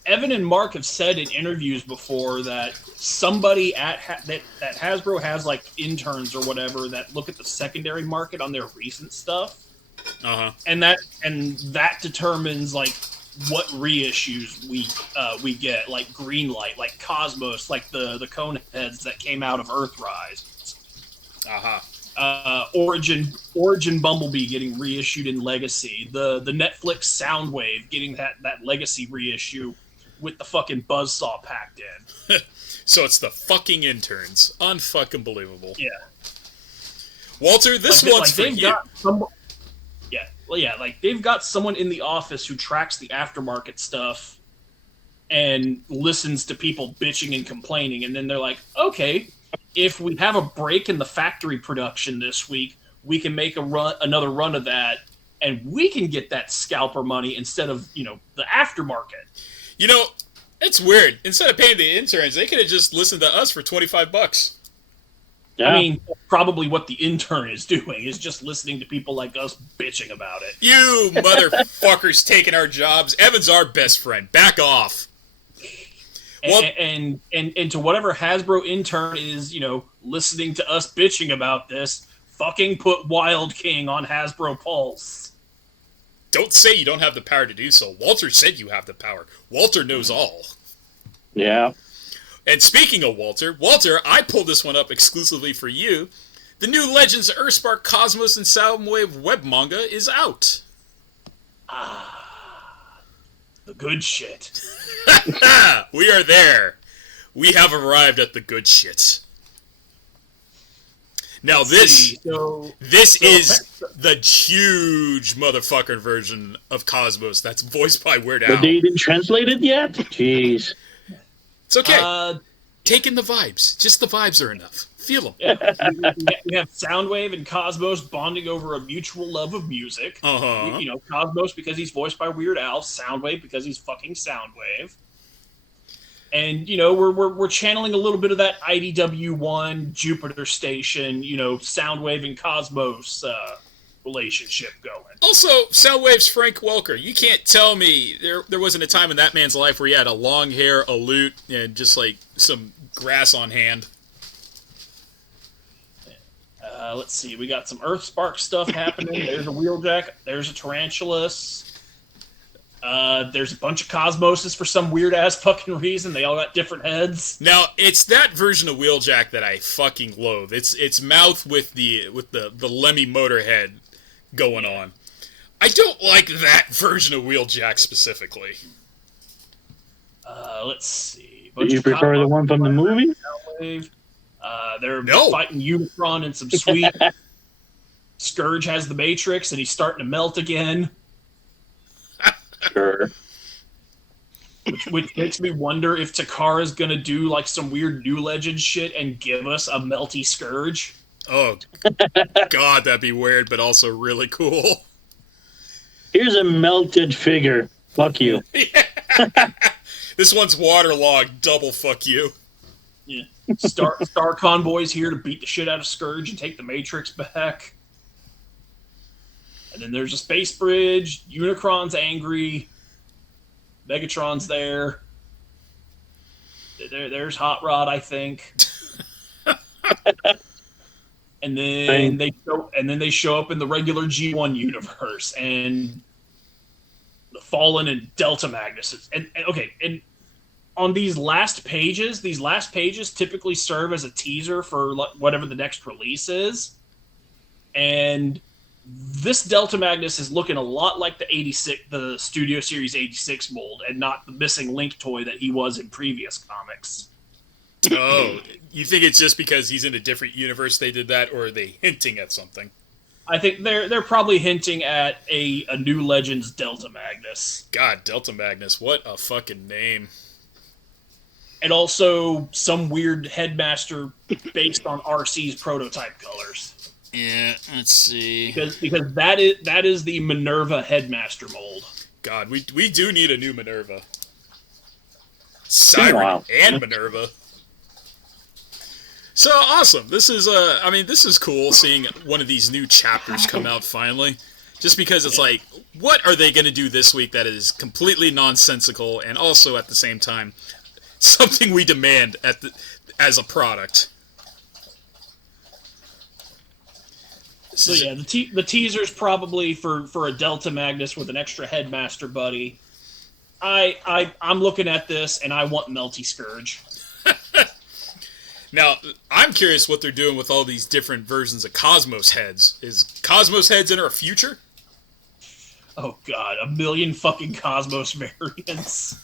Evan and Mark have said in interviews before that somebody that Hasbro has like interns or whatever that look at the secondary market on their recent stuff. And that determines like what reissues we get, like Greenlight, like Cosmos, like the cone heads that came out of Earthrise. Origin Bumblebee getting reissued in Legacy. The Netflix Soundwave getting that Legacy reissue with the fucking buzzsaw packed in. So it's the fucking interns. Unfucking believable. Yeah. Walter, this one's for they've you. got like they've got someone in the office who tracks the aftermarket stuff and listens to people bitching and complaining, and then they're like, okay, if we have a break in the factory production this week, we can make another run of that, and we can get that scalper money instead of, the aftermarket. It's weird. Instead of paying the interns, they could have just listened to us for $25. Yeah. I mean, probably what the intern is doing is just listening to people like us bitching about it. You motherfuckers taking our jobs. Evan's our best friend. Back off. And to whatever Hasbro intern is, listening to us bitching about this, fucking put Wild King on Hasbro Pulse. Don't say you don't have the power to do so. Walter said you have the power. Walter knows all. Yeah. And speaking of Walter, I pulled this one up exclusively for you. The new Legends Earthspark Cosmos and Soundwave web manga is out. The good shit. We are there. We have arrived at the good shit. Now this is the huge motherfucker version of Cosmos that's voiced by Weird Al. But they didn't translate it yet? Jeez. It's okay. Take in the vibes. Just the vibes are enough. Feel them. We have Soundwave and Cosmos bonding over a mutual love of music. Uh-huh. Cosmos because he's voiced by Weird Al. Soundwave because he's fucking Soundwave. And, we're channeling a little bit of that IDW1 Jupiter Station, Soundwave and Cosmos relationship going. Also, Soundwave's Frank Welker. You can't tell me there wasn't a time in that man's life where he had a long hair, a lute, and just like some grass on hand. Let's see. We got some Earthspark stuff happening. There's a Wheeljack. There's a Tarantulas. There's a bunch of Cosmoses for some weird-ass fucking reason. They all got different heads. Now, it's that version of Wheeljack that I fucking loathe. It's mouth with the Lemmy Motorhead going on. I don't like that version of Wheeljack specifically. Let's see. Do you prefer the one from the movie? They're fighting Unicron and some sweet. Scourge has the Matrix, and he's starting to melt again. Sure. Which makes me wonder if Takara's gonna do like some weird New Legend shit and give us a melty Scourge. Oh, God, that'd be weird, but also really cool. Here's a melted figure. Fuck you. This one's waterlogged. Double fuck you. Yeah. Star Convoy's here to beat the shit out of Scourge and take the Matrix back. And then there's a space bridge. Unicron's angry. Megatron's there. There's Hot Rod, I think. And then they show up in the regular G1 universe, and the Fallen and Delta Magnus. And on these last pages typically serve as a teaser for whatever the next release is. And this Delta Magnus is looking a lot like the Studio Series 86 mold, and not the missing Link toy that he was in previous comics. Oh, you think it's just because he's in a different universe they did that, or are they hinting at something? I think they're probably hinting at a New Legends Delta Magnus. God, Delta Magnus, what a fucking name. And also some weird headmaster based on RC's prototype colors. Yeah, let's see. Because that is the Minerva headmaster mold. God, we do need a new Minerva. Siren and Minerva. So awesome! This is cool seeing one of these new chapters come out finally. Just because it's like, what are they going to do this week that is completely nonsensical and also at the same time something we demand as a product? So yeah, the teaser's probably for a Delta Magnus with an extra headmaster buddy. I'm looking at this and I want Melty Scourge. Now, I'm curious what they're doing with all these different versions of Cosmos heads. Is Cosmos heads in our future? Oh god, 1 million fucking Cosmos variants.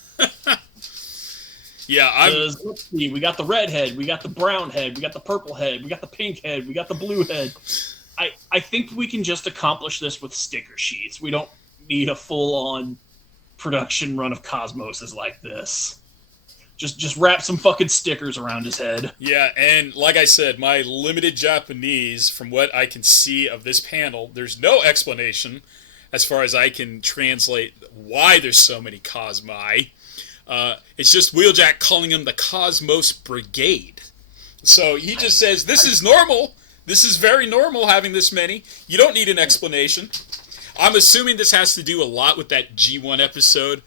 Yeah, let's see, we got the red head, we got the brown head, we got the purple head, we got the pink head, we got the blue head. I think we can just accomplish this with sticker sheets. We don't need a full-on production run of Cosmoses like this. Just wrap some fucking stickers around his head. Yeah, and like I said, my limited Japanese, from what I can see of this panel, there's no explanation as far as I can translate why there's so many Cosmi. It's just Wheeljack calling them the Cosmos Brigade. So he just says, this is normal. This is very normal having this many. You don't need an explanation. I'm assuming this has to do a lot with that G1 episode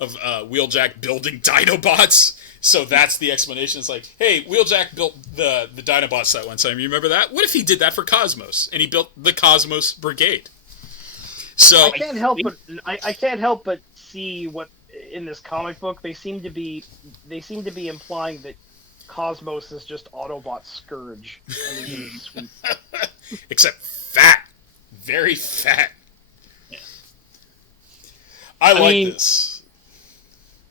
of Wheeljack building Dinobots. So that's the explanation. It's like, hey, Wheeljack built the Dinobots that one time. You remember that? What if he did that for Cosmos? And he built the Cosmos Brigade. So I can't help but see what in this comic book they seem to be implying that Cosmos is just Autobot Scourge. I mean, sweet. Except fat. Very fat. Yeah. I mean, this.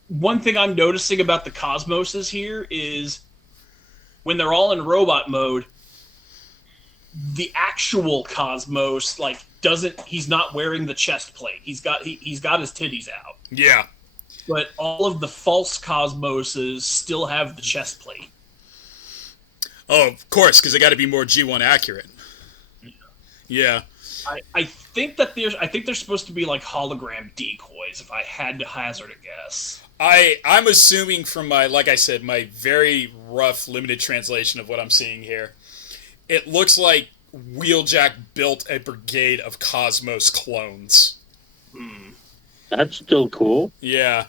One thing I'm noticing about the Cosmoses here is when they're all in robot mode, the actual Cosmos he's not wearing the chest plate. He's got his titties out. Yeah. But all of the false Cosmoses still have the chest plate. Oh, of course, because they got to be more G1 accurate. Yeah. I think they're supposed to be like hologram decoys, if I had to hazard a guess. I'm assuming from like I said, my very rough, limited translation of what I'm seeing here, it looks like Wheeljack built a brigade of Cosmos clones. That's still cool. Yeah.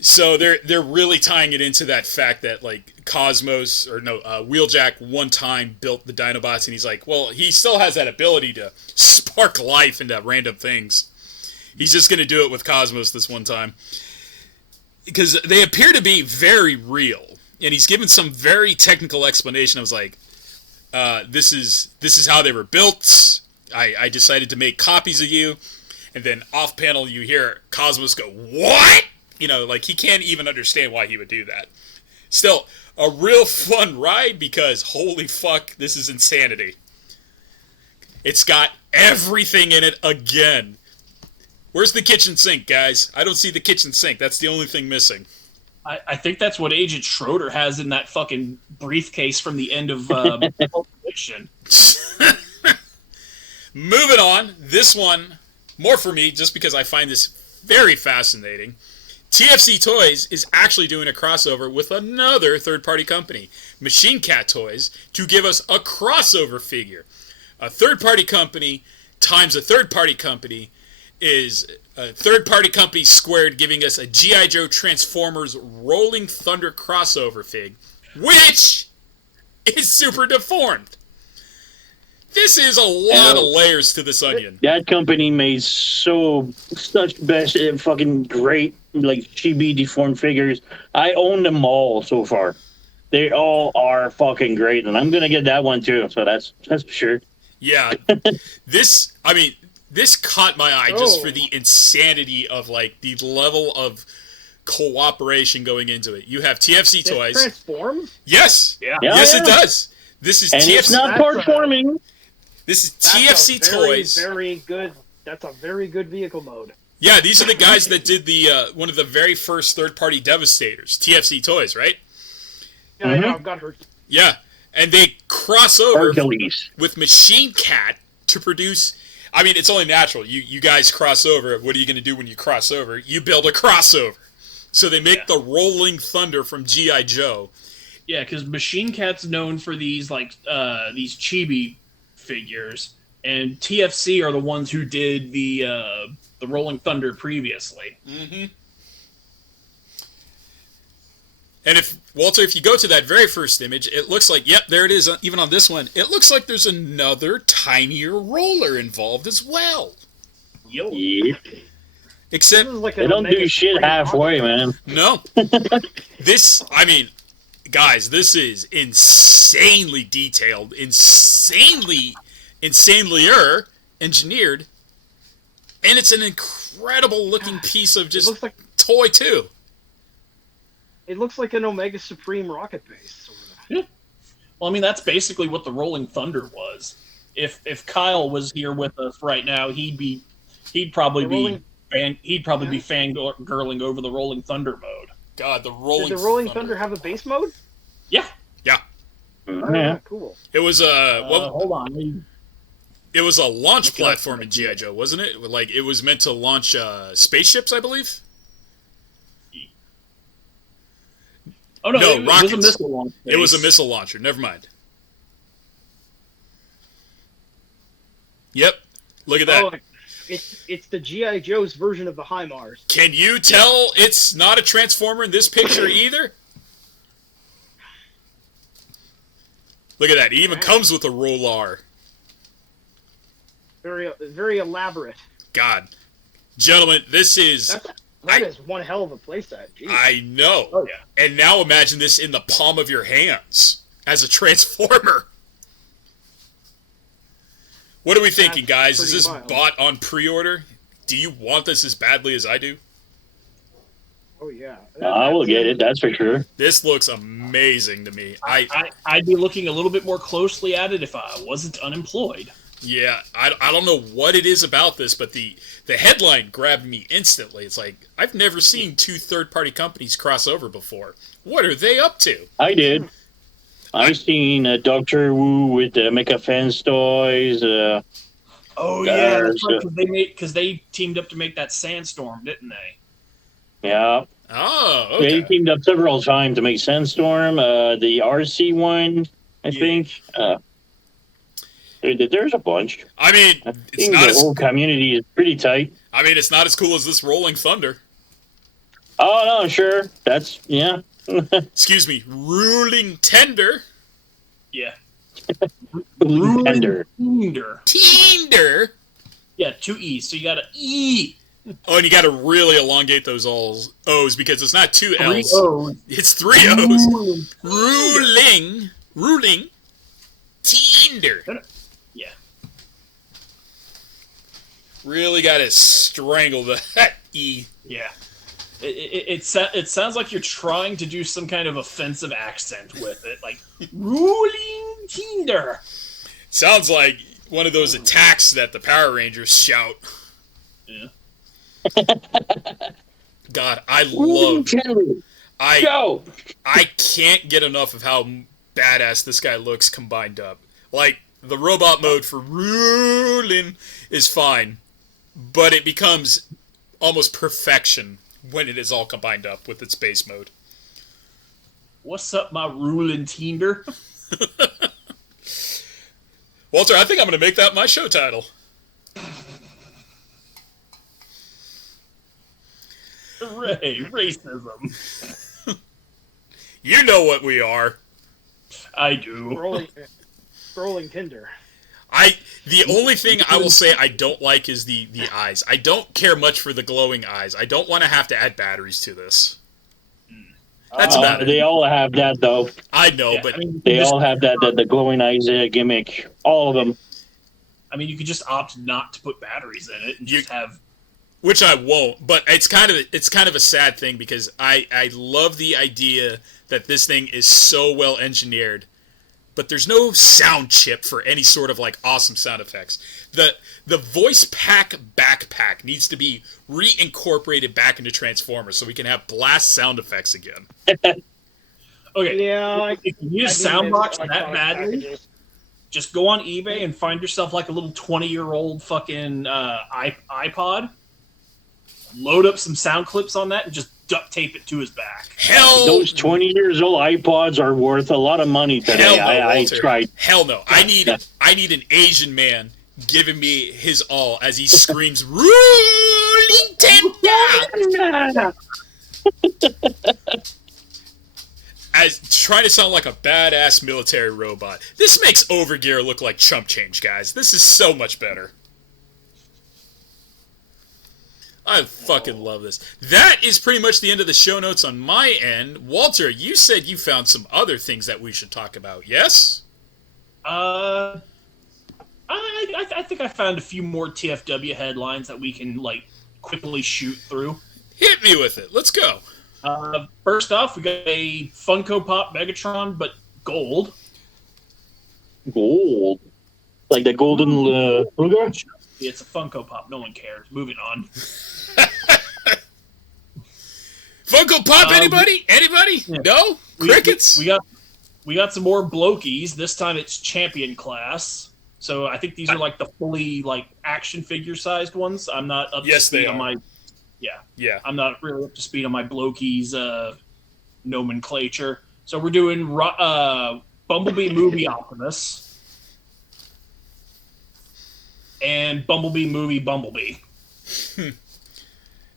So they're really tying it into that fact that Wheeljack one time built the Dinobots, and he's like, well, he still has that ability to spark life into random things. He's just going to do it with Cosmos this one time. Because they appear to be very real. And he's given some very technical explanation. I was like, this is how they were built. I decided to make copies of you. And then off panel you hear Cosmos go, what? He can't even understand why he would do that. Still, a real fun ride because holy fuck, this is insanity. It's got everything in it again. Where's the kitchen sink, guys? I don't see the kitchen sink. That's the only thing missing. I think that's what Agent Schroeder has in that fucking briefcase from the end of Fiction. Moving on. This one, more for me, just because I find this very fascinating. TFC Toys is actually doing a crossover with another third-party company, Machine Cat Toys, to give us a crossover figure. A third-party company times a third-party company is a third-party company squared, giving us a G.I. Joe Transformers Rolling Thunder crossover fig, which is super deformed. This is a lot of layers to this onion. That company made such best fucking great chibi deformed figures. I own them all so far. They all are fucking great, and I'm gonna get that one too. So that's for sure. Yeah, this caught my eye just for the insanity of the level of cooperation going into it. You have TFC Toys. Transform? Yes. Yeah. Yes, it does. This is TFC. It's not transforming. This is TFC Toys. Very good. That's a very good vehicle mode. Yeah, these are the guys that did the one of the very first third-party Devastators, TFC Toys, right? Yeah, I know. I've got her. Yeah, and they cross over Hercules with Machine Cat to produce. I mean, it's only natural. You guys cross over. What are you going to do when you cross over? You build a crossover. So they make the Rolling Thunder from G.I. Joe. Yeah, because Machine Cat's known for these these chibi figures, and TFC are the ones who did the Rolling Thunder previously. Mm-hmm. And if you go to that very first image, it looks like, yep, there it is, even on this one, it looks like there's another tinier roller involved as well. Yep. Except they don't do shit halfway, man. No. Guys, this is insanely detailed, insanelier engineered, and it's an incredible looking piece of just toy too. It looks like an Omega Supreme rocket base. Sort of. Yeah. Well, I mean, that's basically what the Rolling Thunder was. If Kyle was here with us right now, he'd probably be fangirling over the Rolling Thunder mode. God, the Rolling. Did the Rolling Thunder have a base mode? Yeah. Yeah. Yeah. Cool. It was Hold on. It was a launch platform in G.I. Joe, wasn't it? Like, it was meant to launch spaceships, I believe? Oh, no, No, rockets. It was a missile launcher. It was a missile launcher. Never mind. Yep. Look at that. Oh, it's the G.I. Joe's version of the HIMARS. Can you tell it's not a Transformer in this picture either? Look at that. It even comes with a roller. Very, very elaborate. God. Gentlemen, this is... That is one hell of a playset. Jeez. I know. Oh, yeah. And now imagine this in the palm of your hands as a Transformer. What are we thinking, guys? Is this bought on pre-order? Do you want this as badly as I do? Oh, yeah. I will get it, that's for sure. This looks amazing to me. I'd be looking a little bit more closely at it if I wasn't unemployed. Yeah, I don't know what it is about this, but the headline grabbed me instantly. It's like, I've never seen two third-party companies cross over before. What are they up to? I did. I've seen Dr. Wu with Mecha Fans toys. Oh yeah, that's right, because they teamed up to make that Sandstorm, didn't they? Yeah. Oh, okay. They teamed up several times to make Sandstorm. The RC one, I think. There's a bunch. I mean, I it's think not the whole community is pretty tight. I mean, it's not as cool as this Rolling Thunder. Oh, no, sure. That's, yeah. Excuse me, Ruling Tender. Yeah. Tender. Tender. Yeah, 2 E's, so you got an E. Oh, and you got to really elongate those O's because it's not 2 L's. 3 O's. It's 3 O's. Ruling. Tender. Yeah. Really got to strangle that E. Yeah. It sounds like you're trying to do some kind of offensive accent with it, like ruling Tinder. Sounds like one of those attacks that the Power Rangers shout. Yeah. God, I love. Go. I can't get enough of how badass this guy looks combined up. Like, the robot mode for ruling is fine, but it becomes almost perfection when it is all combined up with its base mode. What's up, my ruling Tinder? Walter, I think I'm going to make that my show title. Hooray, racism. You know what we are. I do. Scrolling Tinder. The only thing I will say I don't like is the eyes. I don't care much for the glowing eyes. I don't want to have to add batteries to this. That's about it. They all have that, though. I know, Yeah, but I mean, They all have that the glowing eyes gimmick. All of them. I mean, you could just opt not to put batteries in it and just have. which I won't. But it's kind of a sad thing because I love the idea that this thing is so well engineered. But there's no sound chip for any sort of like awesome sound effects. The voice pack backpack needs to be reincorporated back into Transformers so we can have blast sound effects again. Okay, Yeah, if you need a sound box that badly, just go on eBay and find yourself like a little 20-year-old fucking iPod. Load up some sound clips on that and just duct tape it to his back. Hell, Those 20 years old iPods are worth a lot of money today. hell no, I Walter. tried. Hell no. I need an Asian man giving me his all as he screams, "Ruling Tender!" As trying to sound like a badass military robot. This makes Overgear look like chump change, guys. This is so much better. I fucking love this. That is pretty much the end of the show notes on my end. Walter, you said you found some other things that we should talk about, yes? I think I found a few more TFW headlines that we can like quickly shoot through. Hit me with it. Let's go. First off, we got a Funko Pop Megatron, but gold. Gold. Like the golden Ruger? It's a Funko Pop. No one cares. Moving on. Funko Pop, anybody? Anybody? Yeah. No? Crickets? We got some more blokies. This time it's champion class. So I think these are like the fully like action figure sized ones. I'm not up to speed on my Yeah. I'm not really up to speed on my blokies nomenclature. So we're doing Bumblebee Movie Optimus and Bumblebee Movie Bumblebee.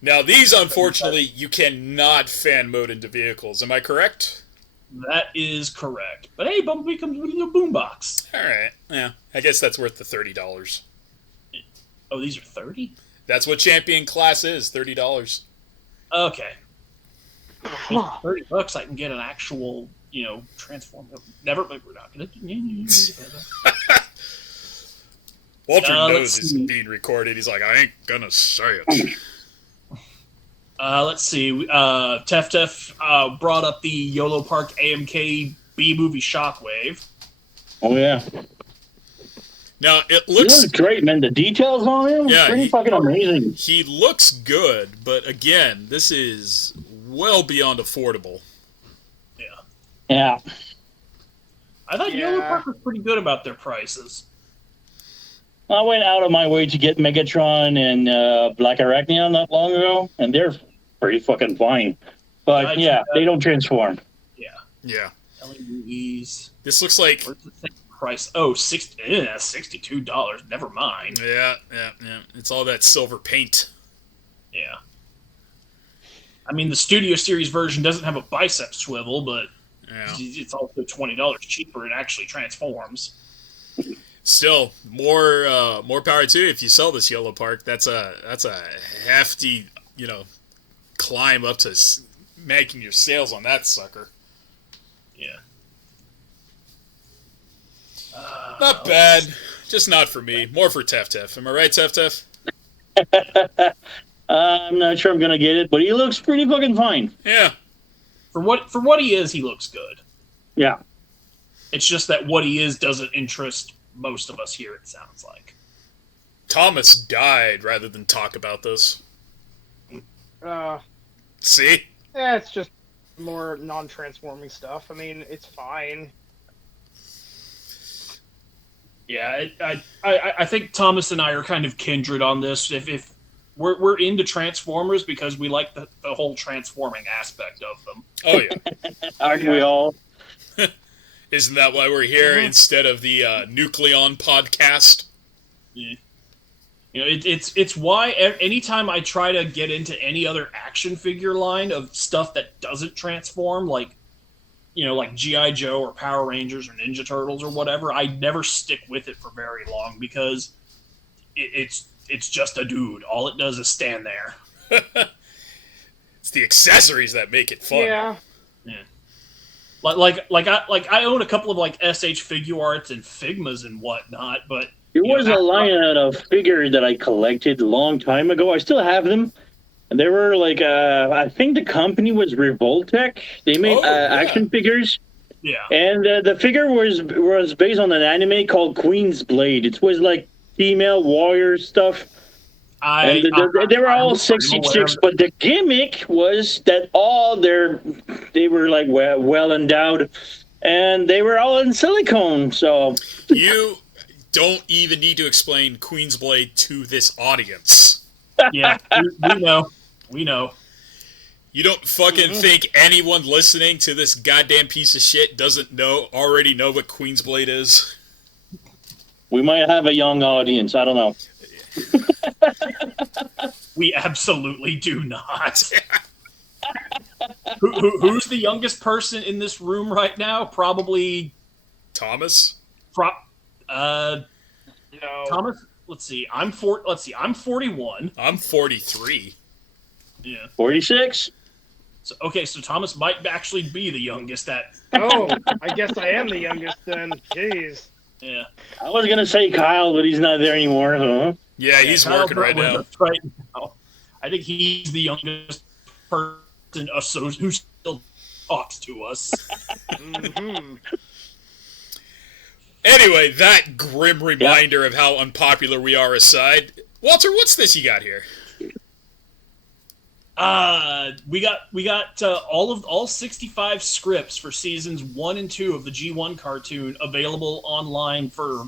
Now these, unfortunately, you cannot fan mode into vehicles. Am I correct? That is correct. But hey, Bumblebee comes with a boombox. All right. Yeah. I guess that's worth the $30. Oh, these are 30? That's what champion class is, $30. Okay. $30, I can get an actual, transform. Never, but we're not going to. Walter knows he's being recorded. He's like, I ain't gonna say it. Let's see. Tef brought up the YOLO Park AMK B movie Shockwave. Oh yeah. Now it He looks looks great, man. The details on him, pretty fucking amazing. He looks good, but again, this is well beyond affordable. Yeah. I thought YOLO Park was pretty good about their prices. I went out of my way to get Megatron and Black Arachnia not long ago, and they're pretty fucking fine. But they don't transform. Yeah. LEDs. This looks like price. Oh, $62. Never mind. Yeah. It's all that silver paint. Yeah. I mean, the Studio Series version doesn't have a bicep swivel, but it's also $20 cheaper. It actually transforms. Still, more power to you if you sell this YOLO Park. That's a hefty, climb up to making your sales on that sucker. Yeah. Not bad, just not for me. More for Tef. Am I right, Tef? I'm not sure I'm gonna get it, but he looks pretty fucking fine. Yeah. For what he is, he looks good. Yeah. It's just that what he is doesn't interest most of us here, it sounds like. Thomas died rather than talk about this. See? Yeah, it's just more non-transforming stuff. I mean, it's fine. Yeah, I think Thomas and I are kind of kindred on this. If we're into Transformers because we like the whole transforming aspect of them. Oh yeah. Aren't we all? Isn't that why we're here instead of the Nucleon podcast? Yeah. It's why anytime I try to get into any other action figure line of stuff that doesn't transform, like G.I. Joe or Power Rangers or Ninja Turtles or whatever, I never stick with it for very long because it's just a dude. All it does is stand there. It's the accessories that make it fun. Yeah. Like I own a couple of like SH Figure Arts and Figmas and whatnot, but There was a line of figures that I collected a long time ago. I still have them. And they were like, I think the company was Revoltech. They made action figures. Yeah. And the figure was based on an anime called Queen's Blade. It was like female warrior stuff. They were all 66, but the gimmick was that they were like well endowed, and they were all in silicone. So you don't even need to explain Queen's Blade to this audience. Yeah, we know. You don't fucking think anyone listening to this goddamn piece of shit doesn't already know what Queen's Blade is? We might have a young audience. I don't know. We absolutely do not. Who's the youngest person in this room right now? Probably Thomas. No. Thomas. Let's see. I'm 41. I'm 43. Yeah. 46. So so Thomas might actually be the youngest. Oh, I guess I am the youngest then. Jeez. Yeah. I was gonna say Kyle, but he's not there anymore. Huh? Yeah, he's working right now. Right now. I think he's the youngest person who still talks to us. Anyway, that grim reminder of how unpopular we are aside, Walter, what's this you got here? We got all 65 scripts for seasons 1 and 2 of the G1 cartoon available online for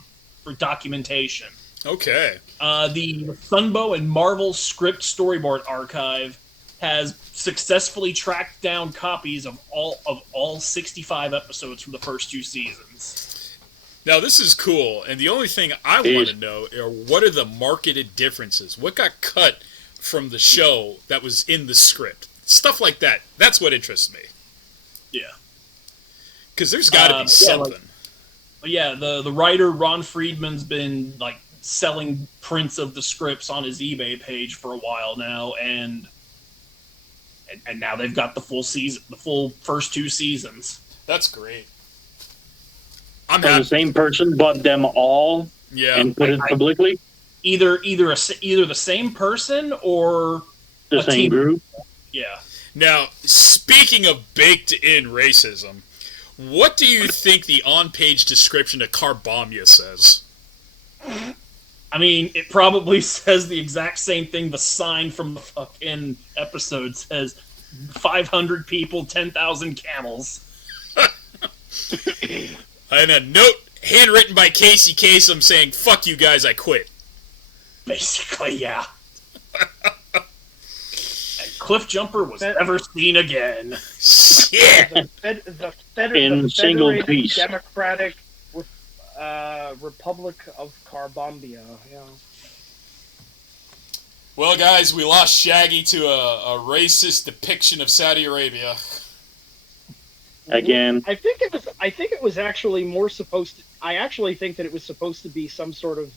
documentation. Okay. The Sunbow and Marvel script storyboard archive has successfully tracked down copies of all 65 episodes from the first 2 seasons. Now, this is cool, and the only thing I want to know are what are the marketed differences? What got cut from the show that was in the script? Stuff like that. That's what interests me. Yeah. Because there's got to be something. The writer, Ron Friedman's been, selling prints of the scripts on his eBay page for a while now, and now they've got the full season, the full first 2 seasons. That's great. The same person bought them all and put it publicly? Either the same person or the same group? Yeah. Now, speaking of baked-in racism, what do you think the on-page description of Carbombya says? I mean, it probably says the exact same thing the sign from the fucking episode says. 500 people, 10,000 camels. And a note handwritten by Casey Kasem saying, "Fuck you guys, I quit." Basically, yeah. And Cliff Jumper was never seen again. Yeah. In single piece. Democratic Republic of Carbombya. Yeah. Well, guys, we lost Shaggy to a racist depiction of Saudi Arabia. Again. I think it was actually more supposed to. I actually think that it was supposed to be some sort of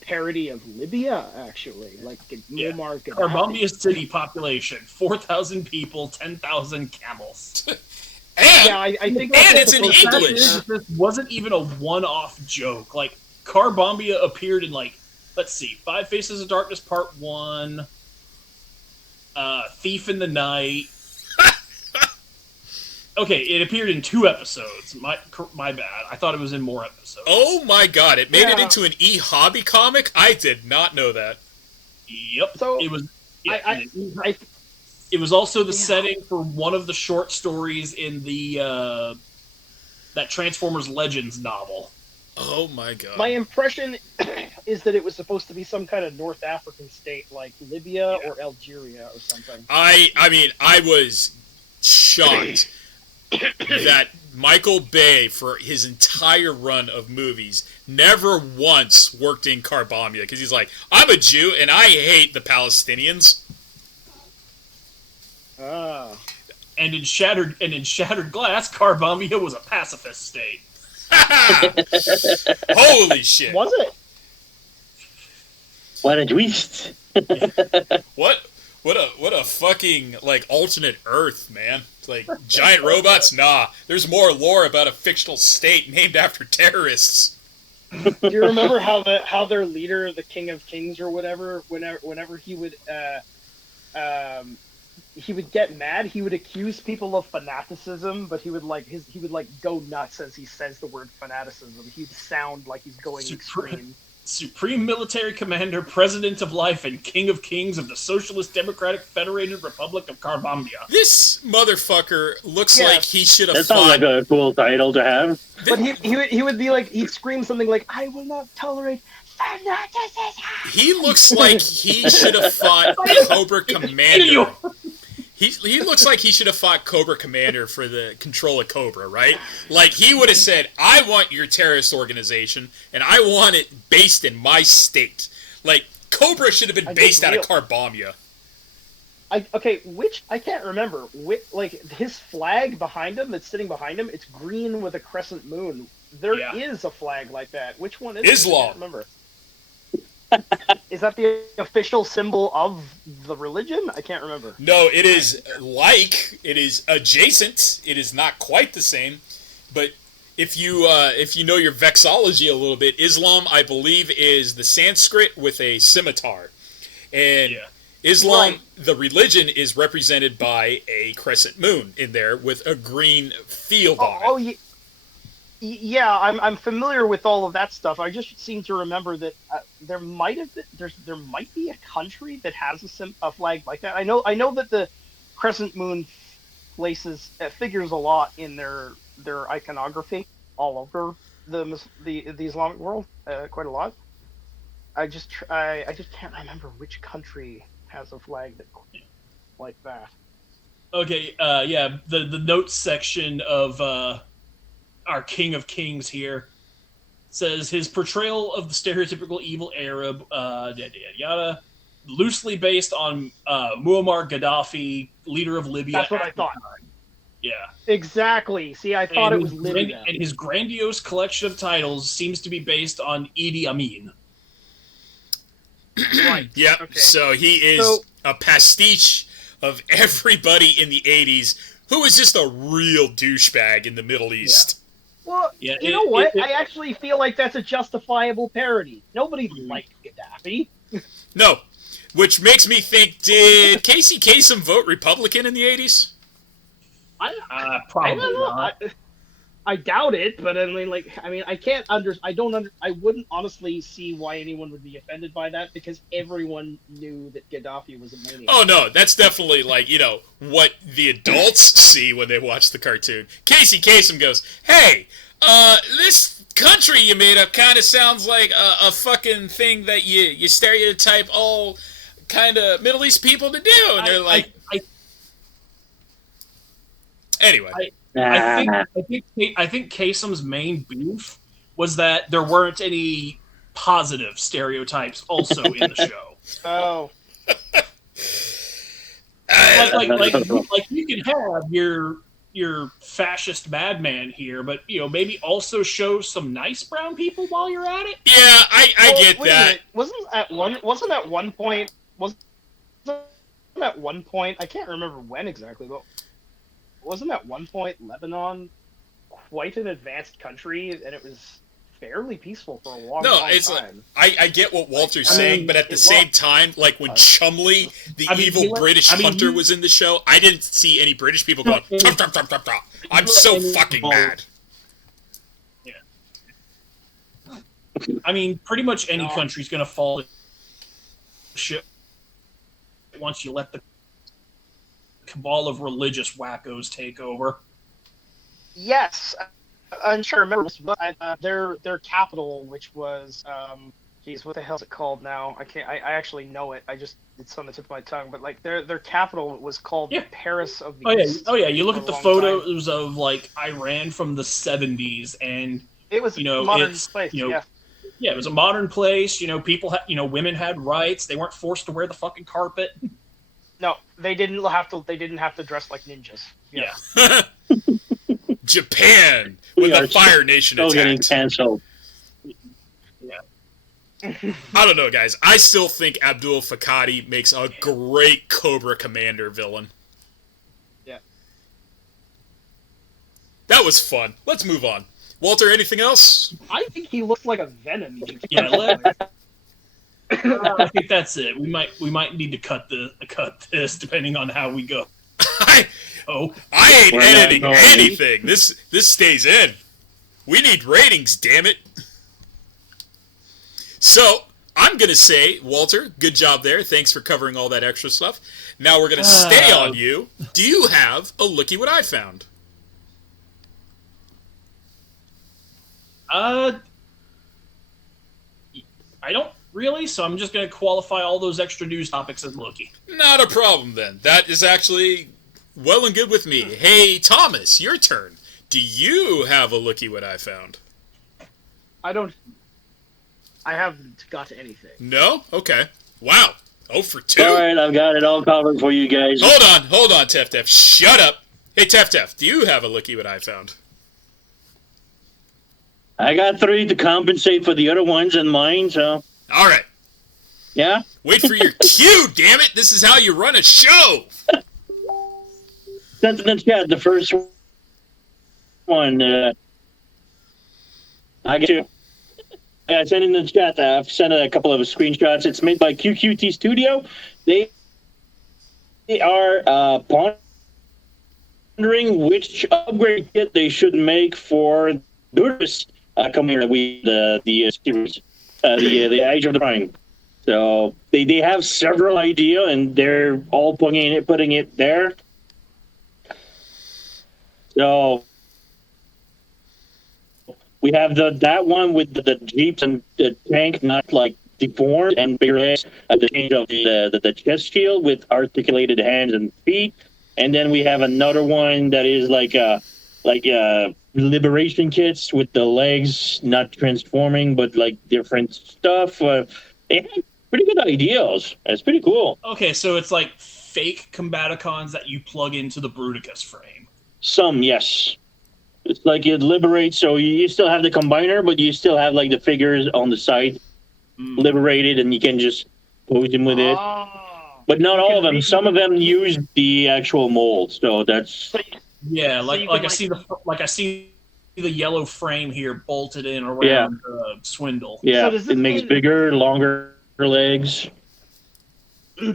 parody of Libya. Actually, Muammar Gaddafi. Carbombya city population 4,000 people, 10,000 camels. I think. And it's in English. This wasn't even a one-off joke. Carbombya appeared in let's see, 5 Faces of Darkness Part 1, Thief in the Night. Okay, it appeared in 2 episodes. My bad. I thought it was in more episodes. Oh my god, it made it into an e-hobby comic? I did not know that. Yep. So it was. Yeah, it was also the setting for one of the short stories in the that Transformers Legends novel. Oh my god. My impression is that it was supposed to be some kind of North African state like Libya or Algeria or something. I mean, I was shocked that Michael Bay, for his entire run of movies, never once worked in Carbombya, because he's like, I'm a Jew and I hate the Palestinians. And in Shattered Glass, Carbombya was a pacifist state. Holy shit! Was it? What a twist! What a fucking alternate Earth, man. It's giant robots? Nah. There's more lore about a fictional state named after terrorists. Do you remember how their leader, the King of Kings or whatever, whenever he would get mad, he would accuse people of fanaticism, but he would go nuts as he says the word fanaticism. He'd sound like he's going extreme. Supreme Military Commander, President of Life, and King of Kings of the Socialist Democratic Federated Republic of Carbombya. This motherfucker looks like he should have That sounds like a cool title to have. But he would be he'd scream something like, "I will not tolerate fanaticism." He looks like he should have fought Cobra Commander. He looks like he should have fought Cobra Commander for the control of Cobra, right? He would have said, I want your terrorist organization, and I want it based in my state. Cobra should have been based out of Carbombya. I can't remember. His flag behind him, that's sitting behind him, it's green with a crescent moon. There is a flag like that. Which one is Islam. it? I can't remember. Is that the official symbol of the religion? I can't remember. No, it is adjacent. It is not quite the same. But if you know your vexology a little bit, Islam, I believe, is the Sanskrit with a scimitar. And Islam, the religion, is represented by a crescent moon in there with a green field on it. Yeah, I'm familiar with all of that stuff. I just seem to remember that there might have been, there might be a country that has a flag like that. I know that the crescent moon places figures a lot in their iconography all over the Islamic world, quite a lot. I just can't remember which country has a flag that like that. Okay, yeah, the notes section of our King of Kings here says his portrayal of the stereotypical evil Arab, yada yada yada, loosely based on Muammar Gaddafi, leader of Libya. That's what I thought. Yeah. Exactly. See, I thought it was Libya. And his grandiose collection of titles seems to be based on Idi Amin. Right. Yep. Okay. So he is a pastiche of everybody in the 80s who was just a real douchebag in the Middle East. Well, you know what? I actually feel like that's a justifiable parody. Nobody liked Gaddafi. No. Which makes me think, did Casey Kasem vote Republican in the 80s? Probably not. I doubt it, but I wouldn't honestly see why anyone would be offended by that, because everyone knew that Gaddafi was a maniac. Oh no, that's definitely what the adults see when they watch the cartoon. Casey Kasem goes, "Hey, this country you made up kind of sounds like a fucking thing that you stereotype all kind of Middle East people to do," and they're like, anyway. I think Kasem's main beef was that there weren't any positive stereotypes also in the show. Oh. like you can have your fascist madman here, but maybe also show some nice brown people while you're at it. Yeah, I get that. Wasn't at one point I can't remember when exactly, but wasn't at one point Lebanon quite an advanced country, and it was fairly peaceful for a long time? I get what Walter's saying, but at the same time, like when Chumley, the evil British hunter, was in the show, I didn't see any British people going, "Tup, tup, tup, tup, tup." I'm so fucking mad. Yeah. I mean, pretty much any country's going to fall shit once you let the cabal of religious wackos take over. Yes, I'm sure I remember this, but their capital, which was what the hell is it called now? I actually know it. It's on the tip of my tongue. But their capital was called Paris of the East. Oh yeah. You look at the photos of Iran from the 70s, and it was a modern place. Yeah, it was a modern place. People women had rights. They weren't forced to wear the fucking carpet. No, they didn't have to dress like ninjas. Yeah. Japan, when the Fire Nation attacked. Getting canceled. Yeah. I don't know, guys. I still think Abdul Fakadi makes a great Cobra Commander villain. Yeah. That was fun. Let's move on. Walter, anything else? I think he looks like a Venom. Yeah, I think that's it. We might need to cut this depending on how we go. I ain't editing anything. This stays in. We need ratings, damn it. So I'm gonna say, Walter, good job there. Thanks for covering all that extra stuff. Now we're gonna stay on you. Do you have a looky what I found? I don't really, so I'm just going to qualify all those extra news topics as looky. Not a problem, then. That is actually well and good with me. Hey, Thomas, your turn. Do you have a looky what I found? I haven't got anything. No? Okay. Wow. 0 for 2. All right, I've got it all covered for you guys. Hold on, Tef Tef. Shut up. Hey, Tef Tef, do you have a looky what I found? I got 3 to compensate for the other ones in mine, so... All right. Yeah? Wait for your cue, damn it! This is how you run a show! Sent in the chat, the first one. I get you. I sent in the chat. I've sent a couple of screenshots. It's made by QQT Studio. They are pondering which upgrade kit they should make for Brutus coming here with the series, the Age of the Prime. So they have several ideas, and they're all putting it there. So we have that one with the Jeeps and the tank not like deformed and bigger heads at the change of the chest shield with articulated hands and feet. And then we have another one that is like liberation kits with the legs not transforming but like different stuff. They have pretty good ideas. It's pretty cool. Okay, so it's like fake Combaticons that you plug into the Bruticus frame. Some, yes. It's like it liberates, so you still have the combiner, but you still have like the figures on the side liberated, and you can just pose them with it. But not all of them. Some of them use the actual mold, so that's yeah. I see the yellow frame here bolted in around Swindle. Yeah, So it makes bigger, longer legs.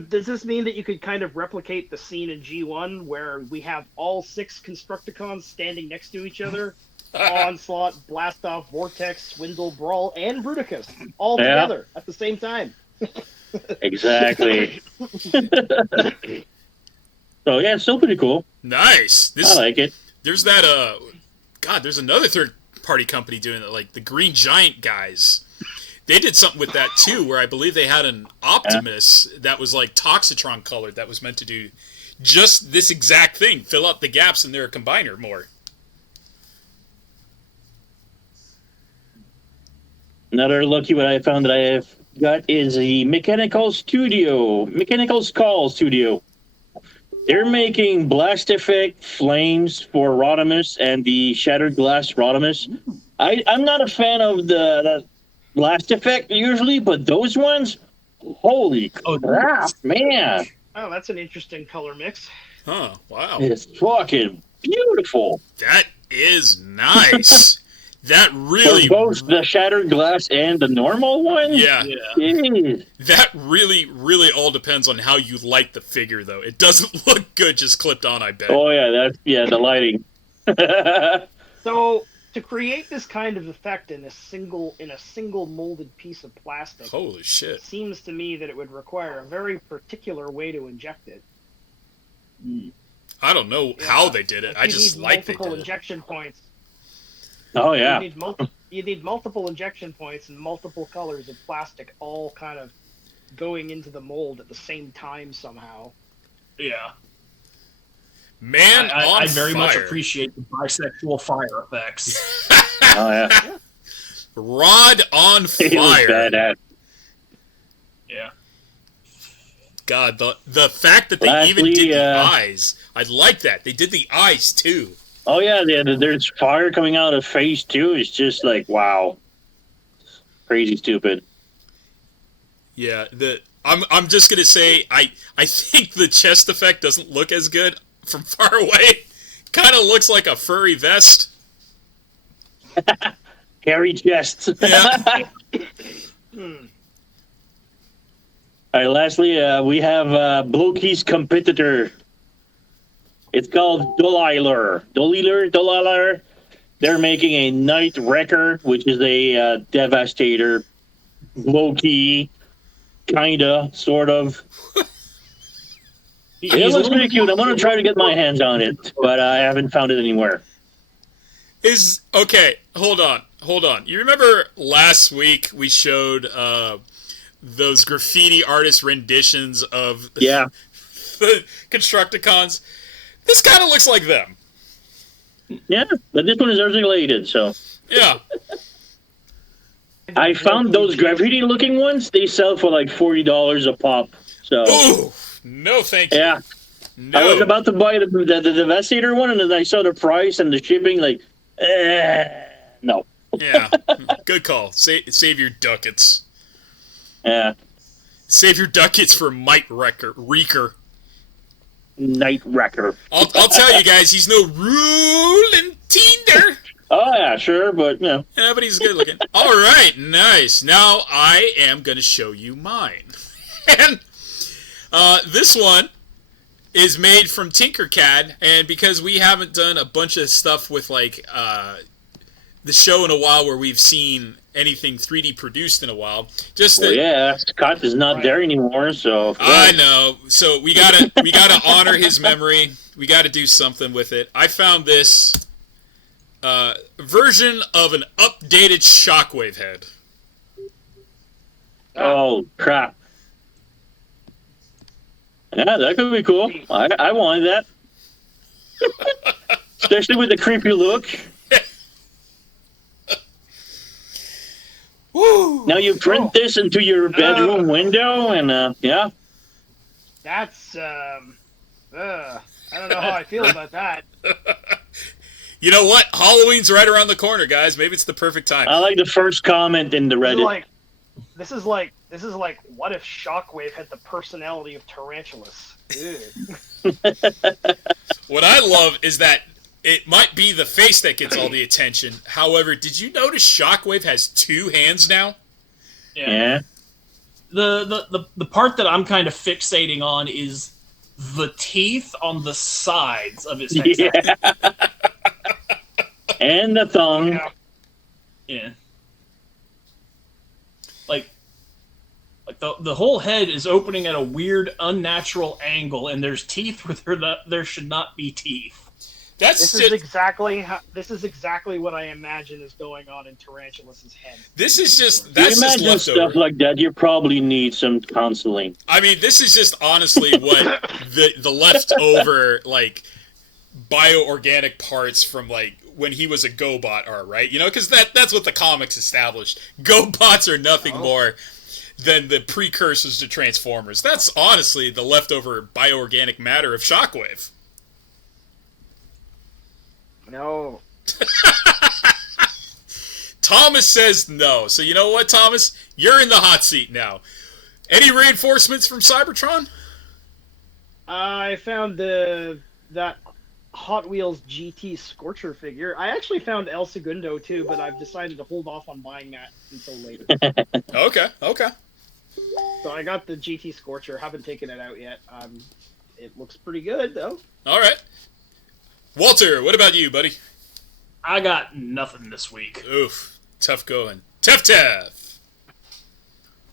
Does this mean that you could kind of replicate the scene in G1 where we have all 6 Constructicons standing next to each other? Onslaught, Blastoff, Vortex, Swindle, Brawl, and Bruticus all together at the same time. Exactly. So yeah, it's still pretty cool. Nice. I like it. There's that there's another third-party company doing it, like the Green Giant guys. They did something with that too, where I believe they had an Optimus that was like Toxitron colored that was meant to do just this exact thing, fill out the gaps in their combiner more. Another lucky what I found that I have got is the Mechanical Skull Studio. They're making blast effect flames for Rodimus and the Shattered Glass Rodimus. I'm not a fan of the blast effect usually, but those ones, holy crap, man. Oh, that's an interesting color mix. Huh, wow. It's fucking beautiful. That is nice. That really... For both the Shattered Glass and the normal one? Yeah. Jeez. That really, really all depends on how you light the figure, though. It doesn't look good just clipped on, I bet. Oh, yeah, the lighting. So... to create this kind of effect in a single molded piece of plastic, holy shit! It seems to me that it would require a very particular way to inject it. I don't know how they did it. I just like they did multiple injection points. Oh yeah. You need multiple injection points and multiple colors of plastic, all kind of going into the mold at the same time somehow. Yeah. Man, I very much appreciate the bisexual fire effects. Oh yeah. Rod on fire. Badass. Yeah. God, the fact that they even did the eyes, I like that. They did the eyes too. Oh yeah, there's fire coming out of face too. It's just like wow, crazy stupid. Yeah, I'm just gonna say I think the chest effect doesn't look as good from far away. Kind of looks like a furry vest. Hairy chest. Yeah. All right, lastly, we have Blokey's competitor. It's called Doliler. They're making a Night Wrecker, which is a Devastator. Blokey, kinda, sort of. It looks pretty cute. I'm going to try to get my hands on it, but I haven't found it anywhere. Okay, hold on. You remember last week we showed those graffiti artist renditions of the Constructicons? This kind of looks like them. Yeah, but this one is articulated, so. Yeah. I found those graffiti-looking ones. They sell for like $40 a pop. So. Ooh, no thank you. Yeah. No. I was about to buy the Devastator one, and then I saw the price and the shipping, like, no. Yeah, good call. Save your ducats. Yeah. Save your ducats for Night Wrecker. Night Wrecker. I'll tell you guys, he's no ruling teender. Oh, yeah, sure, but, you know. Yeah, but he's good looking. All right, nice. Now I am going to show you mine. And this one is made from Tinkercad, and because we haven't done a bunch of stuff with, like, the show in a while where we've seen anything 3D produced in a while. Just well, yeah, Scott is not there anymore, so I know. So we gotta honor his memory. We gotta do something with it. I found this version of an updated Shockwave head. Oh crap! Yeah, that could be cool. I wanted that, especially with the creepy look. Woo! Now you print this into your bedroom window, and yeah. That's I don't know how I feel about that. You know what? Halloween's right around the corner, guys. Maybe it's the perfect time. I like the first comment in the Reddit. This is like what if Shockwave had the personality of Tarantulas? What I love is that it might be the face that gets all the attention. However, did you notice Shockwave has 2 hands now? Yeah. The part that I'm kind of fixating on is the teeth on the sides of his head. Yeah. And the tongue. Yeah. Like the whole head is opening at a weird, unnatural angle, and there's teeth where there should not be teeth. This is exactly what I imagine is going on in Tarantulas' head. This is just that's just leftover stuff like that. You probably need some counseling. I mean, this is just honestly what the leftover like bioorganic parts from like when he was a GoBot are, right? You know, because that's what the comics established. GoBots are nothing more than the precursors to Transformers. That's honestly the leftover bioorganic matter of Shockwave. No. Thomas says no. So you know what, Thomas? You're in the hot seat now. Any reinforcements from Cybertron? I found that Hot Wheels GT Scorcher figure. I actually found El Segundo too, but I've decided to hold off on buying that until later. Okay. So I got the GT Scorcher. Haven't taken it out yet. It looks pretty good though. All right. Walter, what about you, buddy? I got nothing this week. Oof. Tough going. Teff.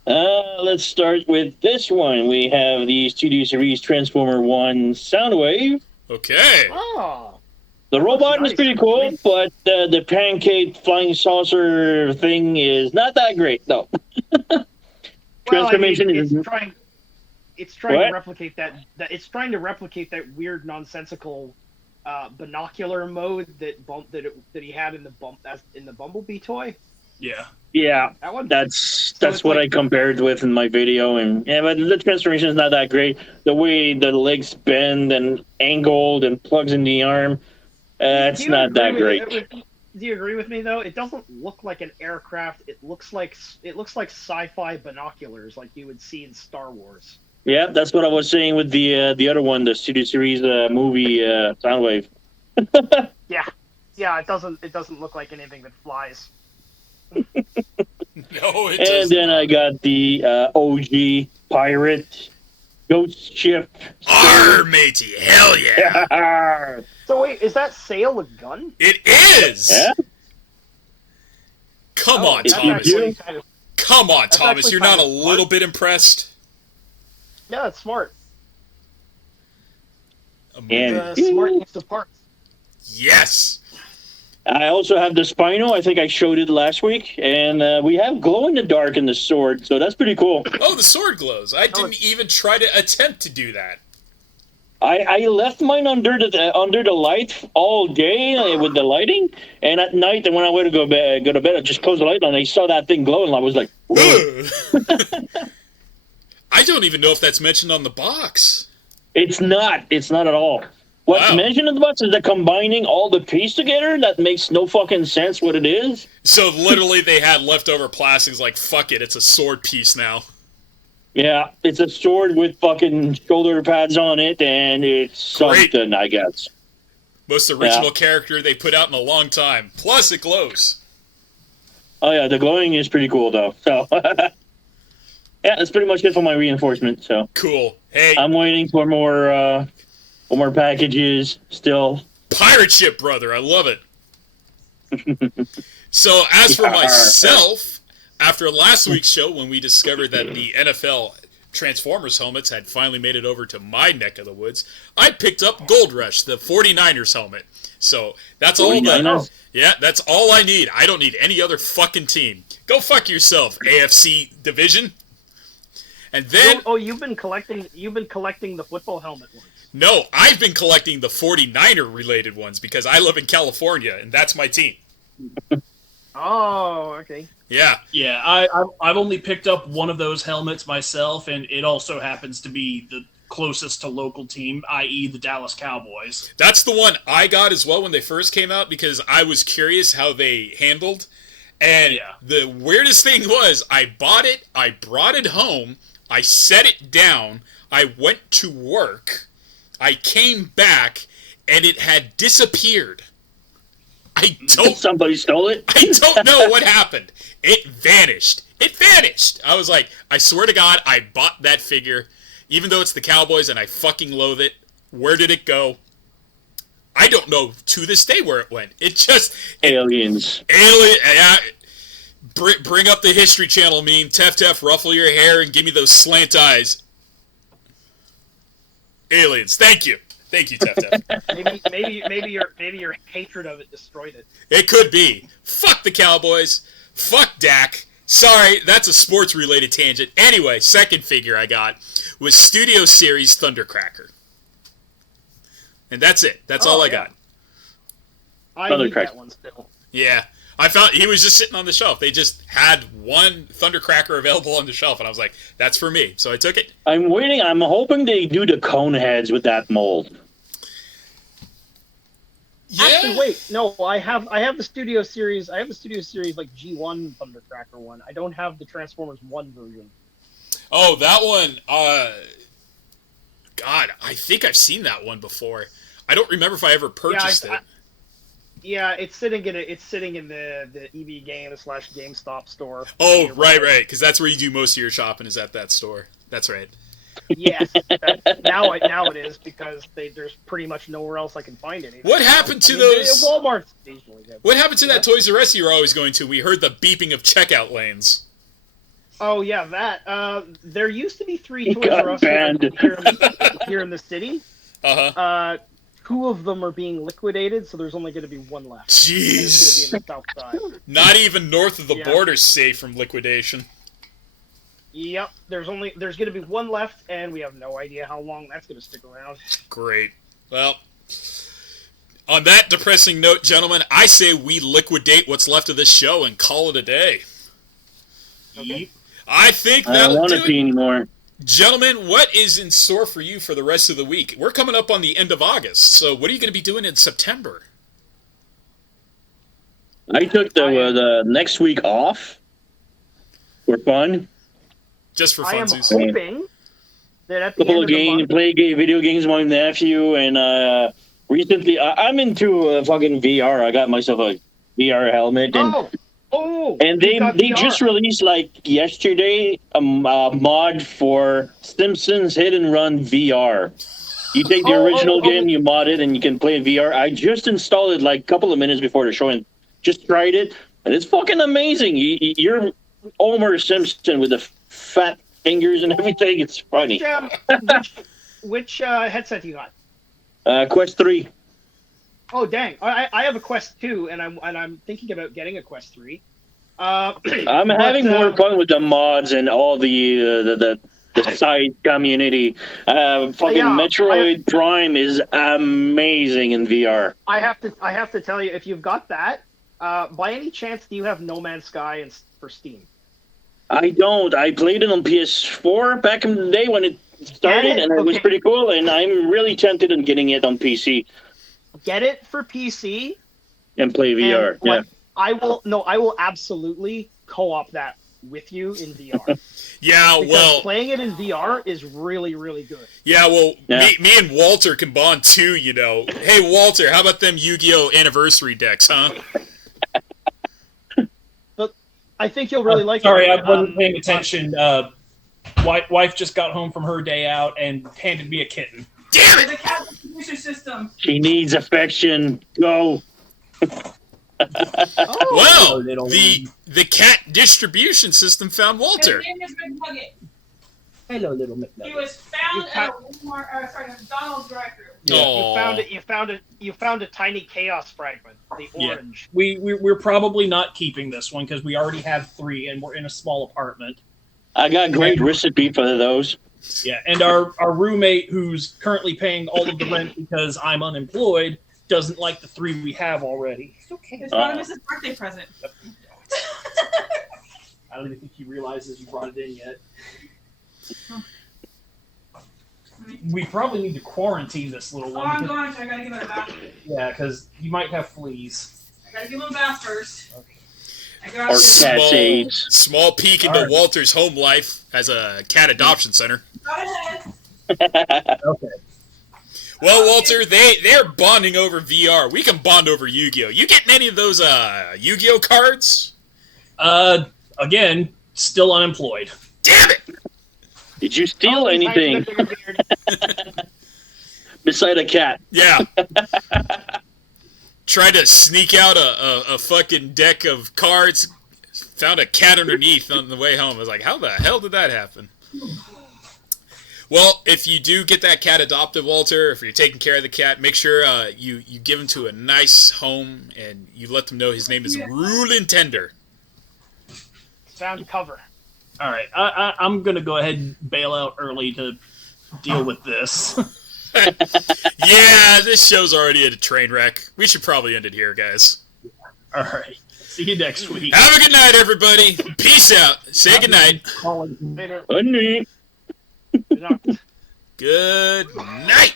Let's start with this one. We have the Studio Series Transformer 1 Soundwave. Okay. Oh. The robot is pretty cool, but the pancake flying saucer thing is not that great, though. Transformation is it's trying to replicate that. It's trying to replicate that weird nonsensical binocular mode that he had in the Bumblebee toy. Yeah, that one. That's what I compared with in my video, and but the transformation is not that great. The way the legs bend and angled and plugs in the arm, it's not that great. Do you agree with me though? It doesn't look like an aircraft. It looks like sci-fi binoculars, like you would see in Star Wars. Yeah, that's what I was saying with the other one, the Studio Series movie Soundwave. Yeah, it doesn't look like anything that flies. No, it doesn't. And then I got the OG Pirate Ghost Ship. Arr, matey, hell yeah! So wait, is that Sail a gun? It is! Yeah? Come on, Thomas. Come on, Thomas. You're not a little bit impressed? Yeah, that's smart. And smart use of parts. Yes! I also have the Spino. I think I showed it last week. And we have glow-in-the-dark in the sword, so that's pretty cool. Oh, the sword glows. I didn't even try to attempt to do that. I left mine under the light all day with the lighting, and at night, when I went to go to bed, I just closed the light on. I saw that thing glowing, and I was like, I don't even know if that's mentioned on the box. It's not at all. What's mentioned in the box is that combining all the pieces together, that makes no fucking sense what it is. So literally, they had leftover plastics. Like, fuck it, it's a sword piece now. Yeah, it's a sword with fucking shoulder pads on it, and it's something, I guess. Most original character they put out in a long time. Plus, it glows. Oh yeah, the glowing is pretty cool though. So, yeah, that's pretty much it for my reinforcement. So cool. Hey, I'm waiting for more packages still. Pirate ship, brother. I love it. So as for myself, after last week's show when we discovered that the NFL Transformers helmets had finally made it over to my neck of the woods, I picked up Gold Rush, the 49ers helmet. So that's all. Yeah, that's all I need. I don't need any other fucking team. Go fuck yourself, AFC division. And then you've been collecting the football helmet ones. No, I've been collecting the 49er related ones because I live in California and that's my team. Oh, okay. Yeah. Yeah, I've only picked up one of those helmets myself, and it also happens to be the closest to local team, i.e. the Dallas Cowboys. That's the one I got as well when they first came out because I was curious how they handled. And the weirdest thing was I bought it, I brought it home, I set it down, I went to work, I came back, and it had disappeared. Somebody stole it? I don't know what happened. It vanished. It vanished. I was like, I swear to God, I bought that figure, even though it's the Cowboys and I fucking loathe it. Where did it go? I don't know to this day where it went. It just... Aliens. Bring up the History Channel meme. Tef, ruffle your hair and give me those slant eyes. Aliens. Thank you. Thank you, Tef. maybe your hatred of it destroyed it. It could be. Fuck the Cowboys. Fuck Dak. Sorry, that's a sports-related tangent. Anyway, second figure I got was Studio Series Thundercracker. And that's it. That's all I got. I need that one still. Yeah. I found he was just sitting on the shelf. They just had one Thundercracker available on the shelf, and I was like, that's for me. So I took it. I'm waiting. I'm hoping they do the cone heads with that mold. Yeah. Actually, wait. No, I have the Studio Series. I have the Studio Series like G1 Thundercracker one. I don't have the Transformers 1 version. Oh, that one. God, I think I've seen that one before. I don't remember if I ever purchased it. Yeah, it's sitting in the EB Games / GameStop store. Oh, right, because that's where you do most of your shopping is at that store. That's right. Yes, now it is because there's pretty much nowhere else I can find it. What happened to those? Walmart occasionally. What happened to that Toys R Us you were always going to? We heard the beeping of checkout lanes. Oh yeah, that. There used to be 3 Toys R Us here in the city. Two of them are being liquidated, so there's only going to be one left. Jeez. Be in the south side. Not even north of the border safe from liquidation. Yep, there's going to be one left, and we have no idea how long that's going to stick around. Great. Well, on that depressing note, gentlemen, I say we liquidate what's left of this show and call it a day. Okay. I think I don't want to pee anymore. Gentlemen, what is in store for you for the rest of the week? We're coming up on the end of August, so what are you going to be doing in September? I took the next week off for fun. Just for I am funsies. hoping that at the end of the month... Play video games with my nephew, and recently I'm into fucking VR. I got myself a VR helmet. And they just released like yesterday a mod for Simpsons Hit and Run VR. You take the original game, you mod it, and you can play in VR. I just installed it like a couple of minutes before the show and just tried it, and it's fucking amazing. You're Homer Simpson with the fat fingers and everything. It's funny. Which headset you got? Quest 3. Oh dang! I have a Quest 2, and I'm thinking about getting a Quest 3. I'm having more fun with the mods and all the side community. Metroid Prime is amazing in VR. I have to tell you, if you've got that, by any chance, do you have No Man's Sky for Steam? I don't. I played it on PS4 back in the day when it started, and it was pretty cool. And I'm really tempted on getting it on PC. Get it for PC and play VR. I will absolutely co-op that with you in VR. Playing it in VR is really, really good. Yeah, well, me and Walter can bond too, you know. Hey, Walter, how about them Yu-Gi-Oh! Anniversary decks, huh? But I think you'll really like it. Sorry, I wasn't paying attention. Wife just got home from her day out and handed me a kitten. Damn it! The cat system. She needs affection. Go. Well, little the cat distribution system found Walter. His name is McNugget. Hello, little He McNugget. was found You at a Walmart, McDonald's drive-thru. You found a tiny chaos fragment, the Yeah. orange. We're probably not keeping this one because we already have 3 and we're in a small apartment. I got a great recipe for those. Yeah, and our roommate, who's currently paying all of the rent because I'm unemployed, doesn't like the 3 we have already. It's okay. It's not a Mrs. Birthday present. I don't even think he realizes you brought it in yet. We probably need to quarantine this little Oh, one. I'm going to. I gotta give it a bath. Yeah, because you might have fleas. I gotta give him a bath first. Okay. I got Or to. cat AIDS. Small peek into Alright. Walter's home life as a cat adoption center. Go ahead. Okay. Well, Walter, they're bonding over VR. We can bond over Yu-Gi-Oh. You getting any of those Yu-Gi-Oh cards? Again, still unemployed. Damn it! Did you steal Oh, he's anything hiding under the beard. beside a cat? Yeah. Tried to sneak out a fucking deck of cards. Found a cat underneath on the way home. I was like, how the hell did that happen? Well, if you do get that cat adopted, Walter, if you're taking care of the cat, make sure you give him to a nice home and you let them know his name is Roolin Tender. Sound cover. All right, I'm gonna go ahead and bail out early to deal with this. Yeah, this show's already a train wreck. We should probably end it here, guys. All right, see you next week. Have a good night, everybody. Peace out. Say good night. Calling. Later. Honey. Good night. Good night.